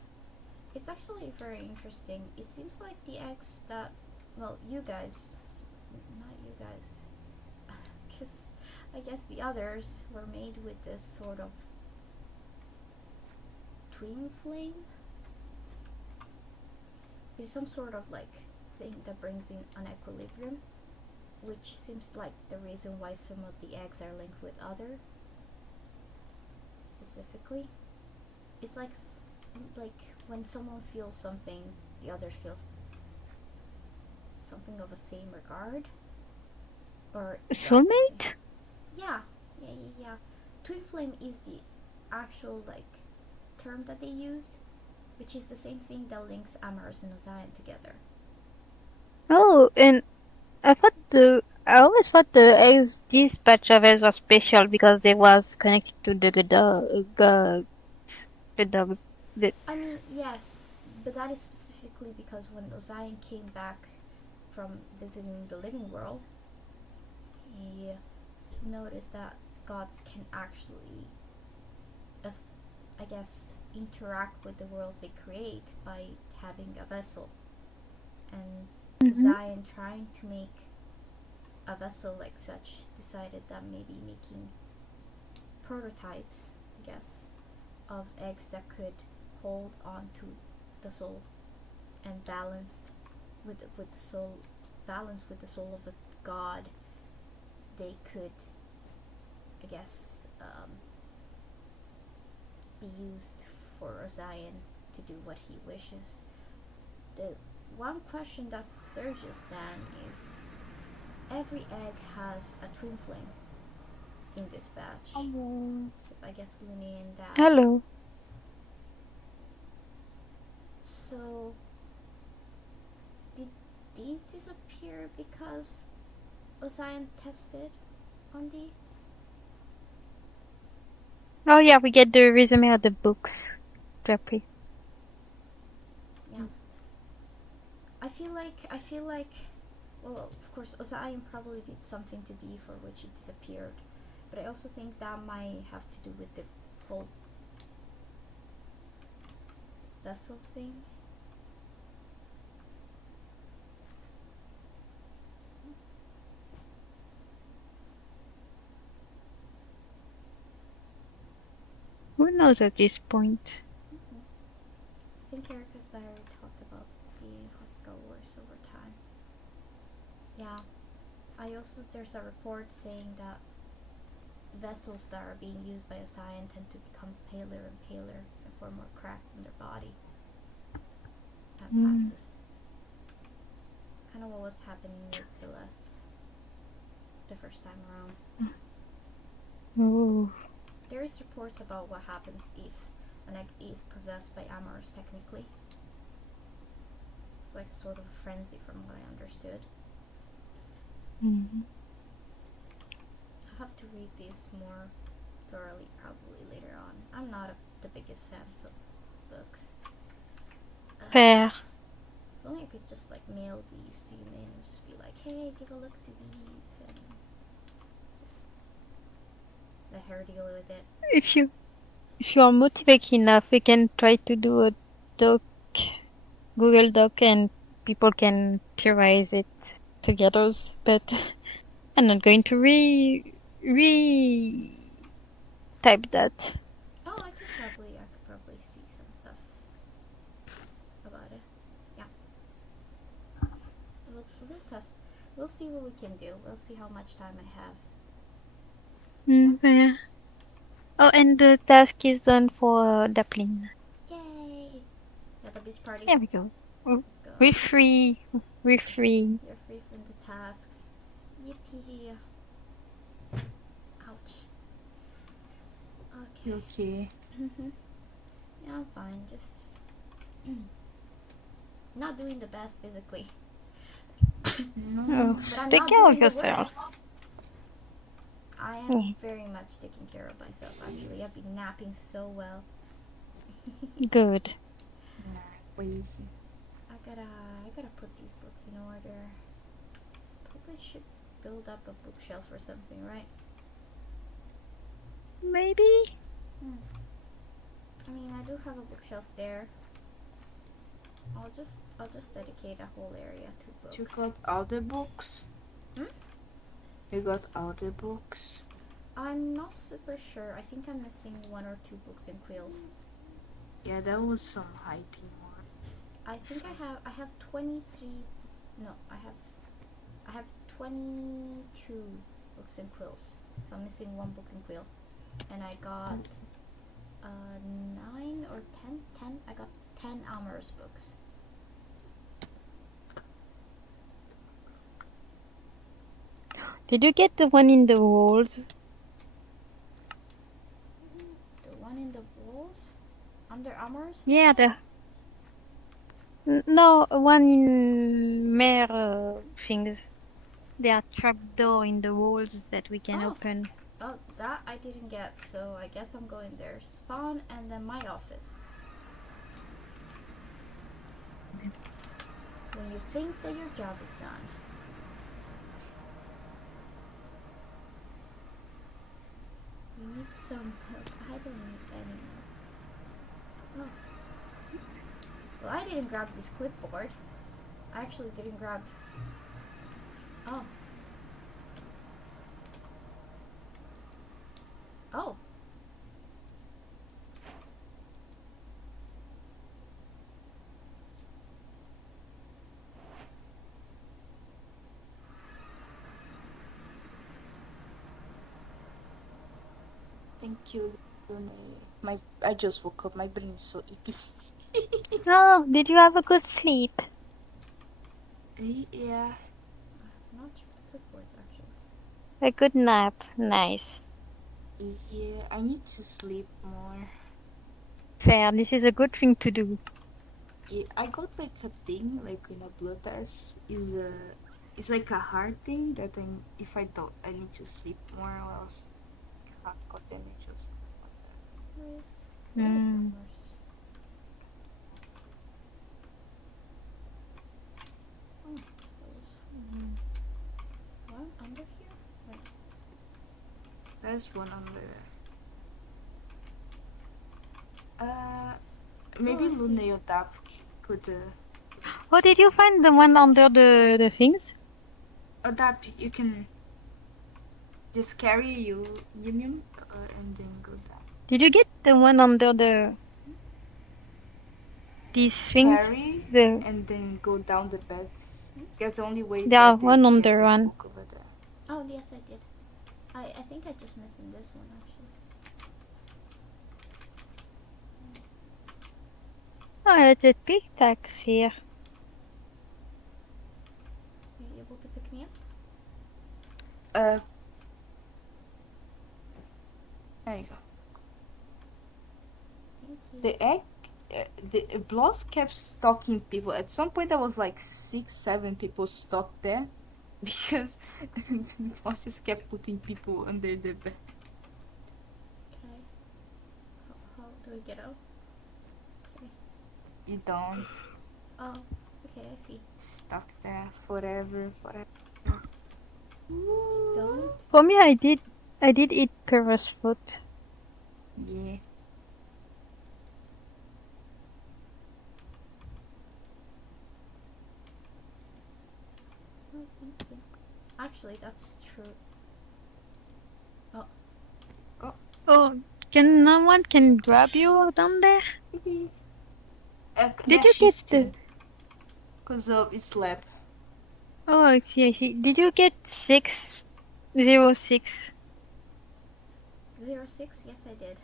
It's actually very interesting. It seems like the eggs that, well, you guys, not you guys, because I guess the others were made with this sort of twin flame. It's some sort of like thing that brings in an equilibrium, which seems like the reason why some of the eggs are linked with other. Specifically, it's like when someone feels something, the other feels something of the same regard, or the opposite. Soulmate? Yeah. Twin flame is the actual like term that they used, which is the same thing that links Amorous and Ozion together. Oh, and I always thought the eggs, this batch of eggs was special because they was connected to the dogs. I mean, yes, but that is specifically because when Ozion came back from visiting the living world, he noticed that gods can actually, I guess, interact with the worlds they create by having a vessel. And Ozion, trying to make a vessel like such, decided that maybe making prototypes, I guess, of eggs that could hold on to the soul and balanced with the soul, balanced with the soul of a god, they could, I guess, be used for Ozion to do what he wishes. The one question that surges then is, every egg has a twin flame in this batch. I guess Looney and Dad. Hello. So, did these disappear because Ozion tested on the? Oh yeah, we get the resume of the books. Properly. Yeah. I feel like, well, of course, Ozion probably did something to D for which it disappeared, but I also think that might have to do with the whole vessel thing. Who knows at this point? I think Erica's diary talked about the what got worse over time. Yeah. There's a report saying that vessels that are being used by Ozion tend to become paler and paler and form more cracks in their body as time passes. Kind of what was happening with Celeste the first time around. Ooh. There is reports about what happens if an egg is possessed by Amorous technically. It's like sort of a frenzy from what I understood. Mm-hmm. I'll have to read these more thoroughly probably later on. I'm not the biggest fan of books. Fair. If only I could just like mail these to you and just be like, hey, give a look to these and just let her deal with it. If you are motivated enough, we can try to do a Google Doc, and people can theorize it together. But I'm not going to type that. Oh, I could probably see some stuff about it. Yeah. We'll see what we can do. We'll see how much time I have. Yeah. Oh, and the task is done for Dublin. Yay! At the beach party. There we go. Let's go. We're free. We're free. You're free from the tasks. Yippee! Ouch. You Okay. okay? Yeah, I'm fine. Just not doing the best physically, No. Oh, but I'm take not care of doing the yourself. worst. I am Yeah. very much taking care of myself. Actually, I've been napping so well. Good. Nah, crazy. I gotta put these books in order. Probably should build up a bookshelf or something, right? Maybe. I mean, I do have a bookshelf there. I'll just dedicate a whole area to books. You got all the books? Hmm? You got all the books? I'm not super sure. I think I'm missing 1 or 2 books in quills. Yeah, that was some hiding one. I think I have 23. No, I have 22 books in quills. So I'm missing 1 book in quill, and I got 9 or 10. 10. I got 10 Amorous books. Did you get the one in the walls? The one in the walls under Amorous. Yeah, no, one in Mare things. There are trapdoor in the walls that we can Oh. open. Oh, that I didn't get, so I guess I'm going there. Spawn and then my office. When you think that your job is done. We need some milk. I don't need any milk. Oh. Well, I didn't grab this clipboard. I actually didn't grab... Oh. Oh. Thank you, Lune. I just woke up. My brain is so icky. Oh, did you have a good sleep? Yeah. I'm not sure the clipboards actually. A good nap. Nice. Yeah, I need to sleep more. Fair. This is a good thing to do. Yeah, I got like a thing, like in a blood test, it's like a hard thing that if I don't, I need to sleep more or else heart got damage or something like that. Where is Mm. Summers? Oh, those. One under here? Wait. There's one under there. Maybe I see. Lune or Dap could, Oh, did you find the one under the things? Dap, you can just carry you, Yum, and then go down. Did you get the one under these things? Carry, The and then go down the bed. That's the only way There that are they one get under the one. book over there. Oh, yes, I did. I think I just missing this one actually. Oh, it's a big tax here. Are you able to pick me up? There you go. Thank you. The egg, the Bloss kept stalking people. At some point, there was like 6, 7 people stuck there because the Bloss just kept putting people under the bed. Okay. How do we get out? You don't Oh, okay, I see. stuck there forever. Don't. For me, I did eat Kura's foot. Yeah. Oh, thank you. Actually, that's true. Oh, no one can grab you down there? Did you get the? Because of its lab. Oh, I see, I see. Did you get 606? 06? Yes, I did.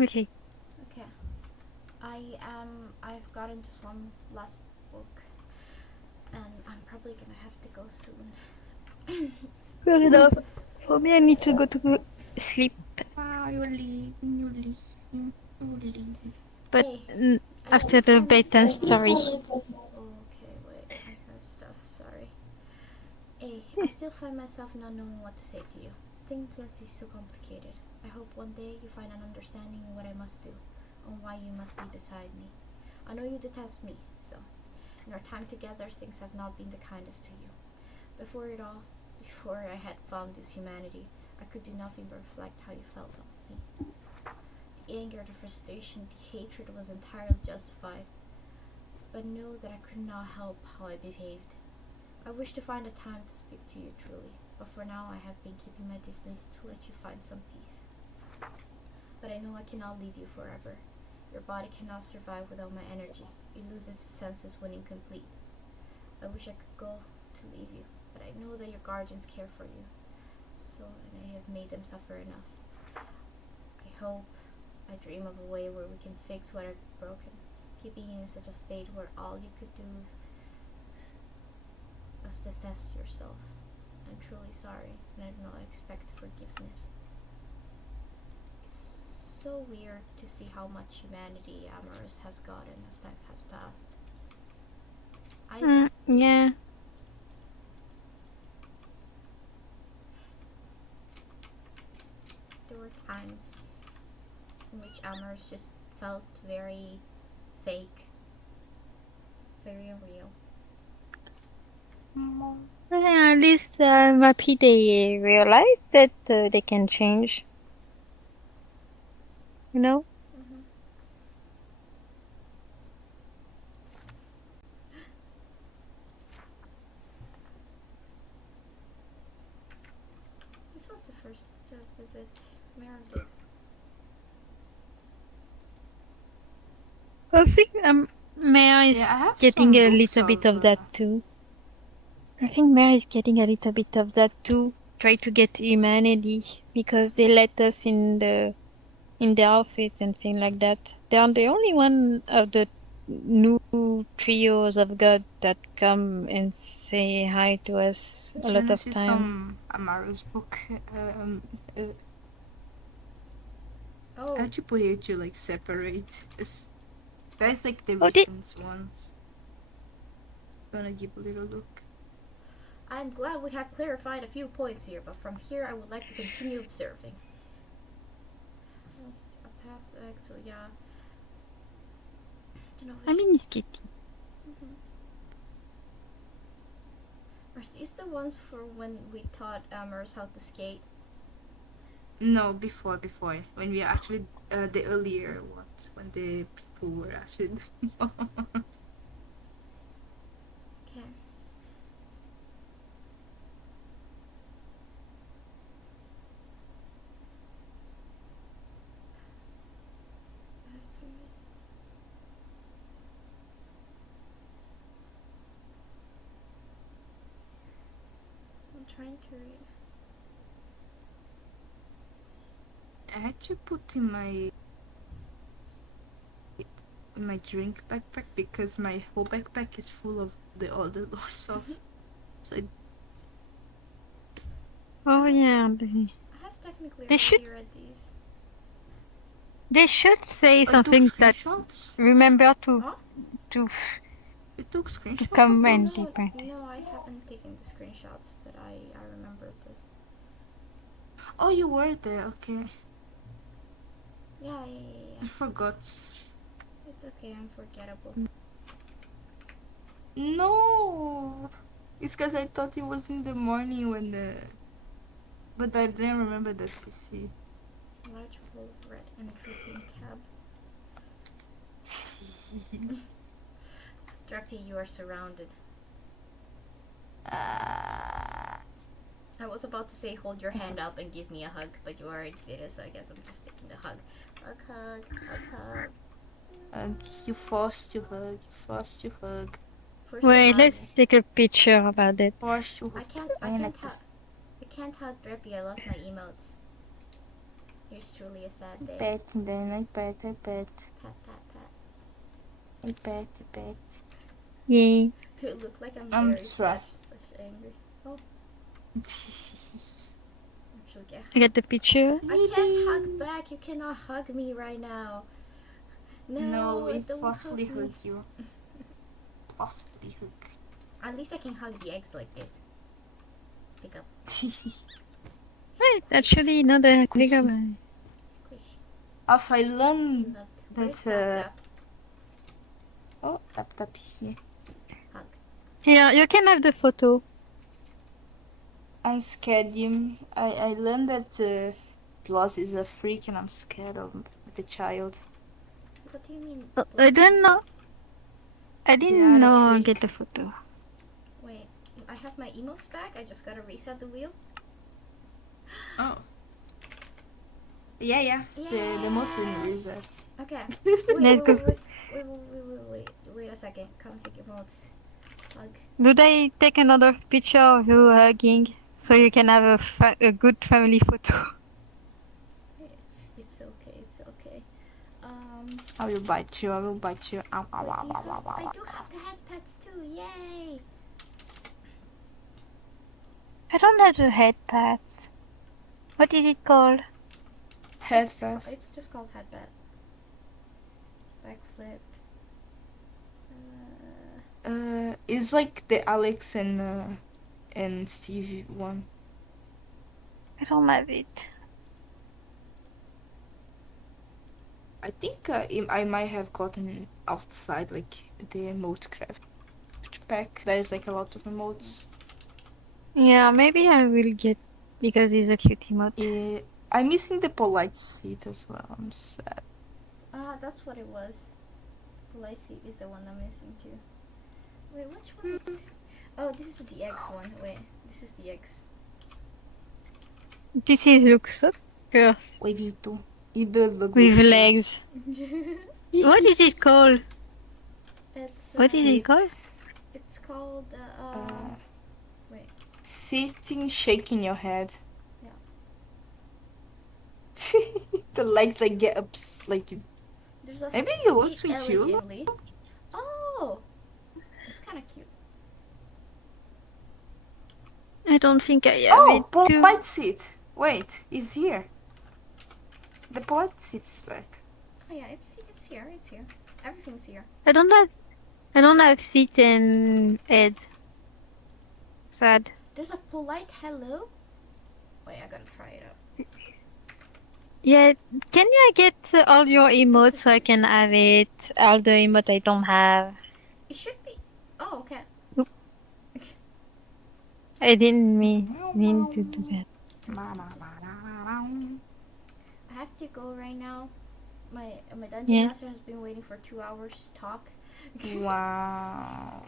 Okay. Okay. I've gotten just one last book, and I'm probably gonna have to go soon. Fair enough. For me, I need to go to sleep. Ah, you're leaving, you're leaving, you're leaving. But Hey, I after still the find bedtime myself. story. Okay, wait. I heard stuff. Sorry. Hey, I still find myself not knowing what to say to you. Things must be so complicated. I hope one day you find an understanding in what I must do, and why you must be beside me. I know you detest me, so in our time together, things have not been the kindest to you. Before I had found this humanity, I could do nothing but reflect how you felt of me. The anger, the frustration, the hatred was entirely justified, but know that I could not help how I behaved. I wish to find a time to speak to you truly, but for now I have been keeping my distance to let you find some peace. But I know I cannot leave you forever. Your body cannot survive without my energy. It loses its senses when incomplete. I wish I could go to leave you, but I know that your guardians care for you, and I have made them suffer enough. I dream of a way where we can fix what I've broken, keeping you in such a state where all you could do was to test yourself. I'm truly sorry, and I do not expect forgiveness. It's so weird to see how much humanity Amorous has gotten as time has passed. Yeah. There were times in which Amorous just felt very fake, very unreal. Yeah, at least I'm happy they realize that they can change. You know? Mm-hmm. This was the first visit Mary did. I think Maya is Yeah, I have getting some a books little bit of. of that too. I think Maya is getting a little bit of that too. Try to get humanity because they let us in the office and things like that. They are the only one of the new trios of God that come and say hi to us a lot Shouldn't I of see time. some Amaru's book? Uh, I Oh, actually put here to like separate. That's like the Oh, they recent ones. Gonna give a little look. I'm glad we have clarified a few points here, but from here I would like to continue observing. Just a pass X, so yeah. Do you know I mean, it's kitty. Mm-hmm. Are these the ones for when we taught Amers how to skate? No, before when we actually the earlier ones when the people were actually. Okay. I'm trying to read. I had to put in my drink backpack because my whole backpack is full of the other lore stuff. So Oh yeah, I have technically they should already read these. they should say I took something that screenshots. remember Huh? to You took to screenshots of come and those? depend. No, I haven't taken the screenshots, but I remembered this. Oh, you were there. Okay, Yeah. I forgot. It's okay, I'm forgettable. No, it's because I thought it was in the morning when the. But I didn't remember the CC. Large hole, red and dripping tab. Drappy, you are surrounded. I was about to say hold your hand up and give me a hug, but you already did it, so I guess I'm just taking the hug. Hug. You forced to hug. You forced to hug. First to Wait, hug let's me. take a picture about it. Wash I can't. I mean, can't like hug. I can't hug Drippy. I lost my emotes. Here's truly a sad day. pet, then I pet. Pat, pat, pat. I pet. Yay. Do it look like I'm I'm very stressed. slash angry? Oh, actually, yeah. I got the picture. I can't hug back. You cannot hug me right now. No, it don't possibly hug me. hurt you. Possibly hurt. At least I can hug the eggs like this. Pick up. Wait, actually, not the bigger one. Squish. Also, I learned Loved. that, Where's that oh, tap here. Hug. Here, you can have the photo. I'm scared. I learned that Bloss is a freak, and I'm scared of the child. What do you mean? I Blossom? don't know. I Yeah, didn't the know freak. get the photo. Wait, I have my emotes back. I just gotta reset the wheel. Oh. Yeah. The mountain is Yes! there. Okay. Let's go. Wait a second. Config emotes. Hug. Do they take another picture of you hugging so you can have a good family photo? It's okay. It's okay. I will bite you. Ow, What do you ow, have? ow, I ow. do have the head pets too. Yay! I don't have the head pads. What is it called? Headband. It's just called headband. Backflip. It's like the Alex and Steve one. I don't have it. I think I might have gotten outside like the emote craft pack. There is like a lot of emotes. Yeah, maybe I will get because it's a cute emote. Yeah, I'm missing the polite seat as well. I'm sad. That's what it was. Polite seat is the one I'm missing too. Wait, which one is? Oh, this is the X one. Wait, this is the X. This is looks so gross. Wavito. It does look With really legs. What is it called? It's What is it called? It's called wait. Sitting, shaking your head. Yeah. The legs like get up like you. There's a Maybe it looks seat with you. elegantly. Oh, it's kind of cute. I don't think I have Oh, it too. polite seat. Wait, it's here. The polite seat's back. Oh yeah, it's here. It's here. Everything's here. I don't have seat and head. Sad. There's a polite hello. Wait, I gotta try it out. Yeah, can you get all your emotes so I can have it? All the emotes I don't have. It should be. Oh, okay. I didn't mean to do that. I have to go right now. My dungeon Yeah. master has been waiting for 2 hours to talk. Wow.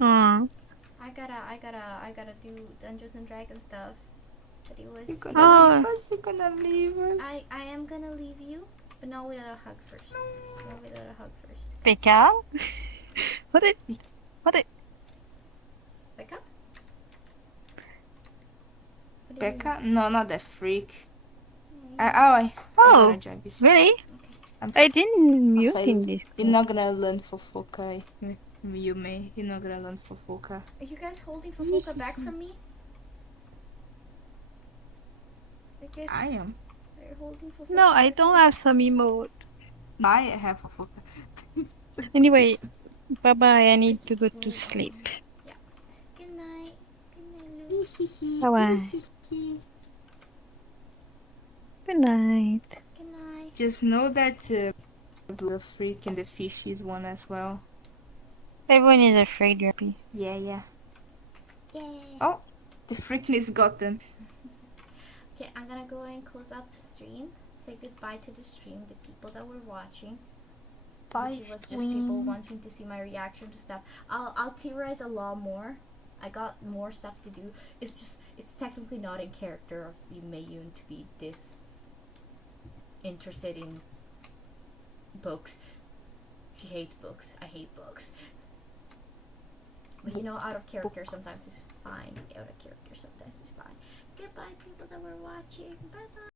Aw. I gotta do Dungeons and Dragons stuff. But it was. You're gonna Oh. leave us? You're gonna leave us? I am gonna leave you, but not without a hug first. Not without a hug first. Becca? What it? Back up. What do you Becca? No, not that freak. mean? I Oh, gotta drive this. really? Okay. I'm I didn't mute sorry. in this. You're not gonna learn for Foka. You may. You're not gonna learn for Foka. Are you guys holding Fufuka back from me? You guys I am. are you holding Fufuka? No, I back? don't have some emote. I have a Foka. Anyway, bye bye. I need to go to sleep. Good night. Good night, Lou. Bye-bye. Good night. Good night. Just know that the freak and the fish is one as well. Everyone is afraid, Ruby. Yeah. Yay. Oh, the freakness got them. Okay, I'm gonna go and close up stream. Say goodbye to the stream, the people that were watching. Bye. Which was just people wanting to see my reaction to stuff. I'll theorize a lot more. I got more stuff to do. It's technically not in character of Mayun to be this interested in books. She hates books. I hate books. But you know, out of character sometimes it's fine. Out of character sometimes it's fine. Goodbye, people that were watching. Bye bye.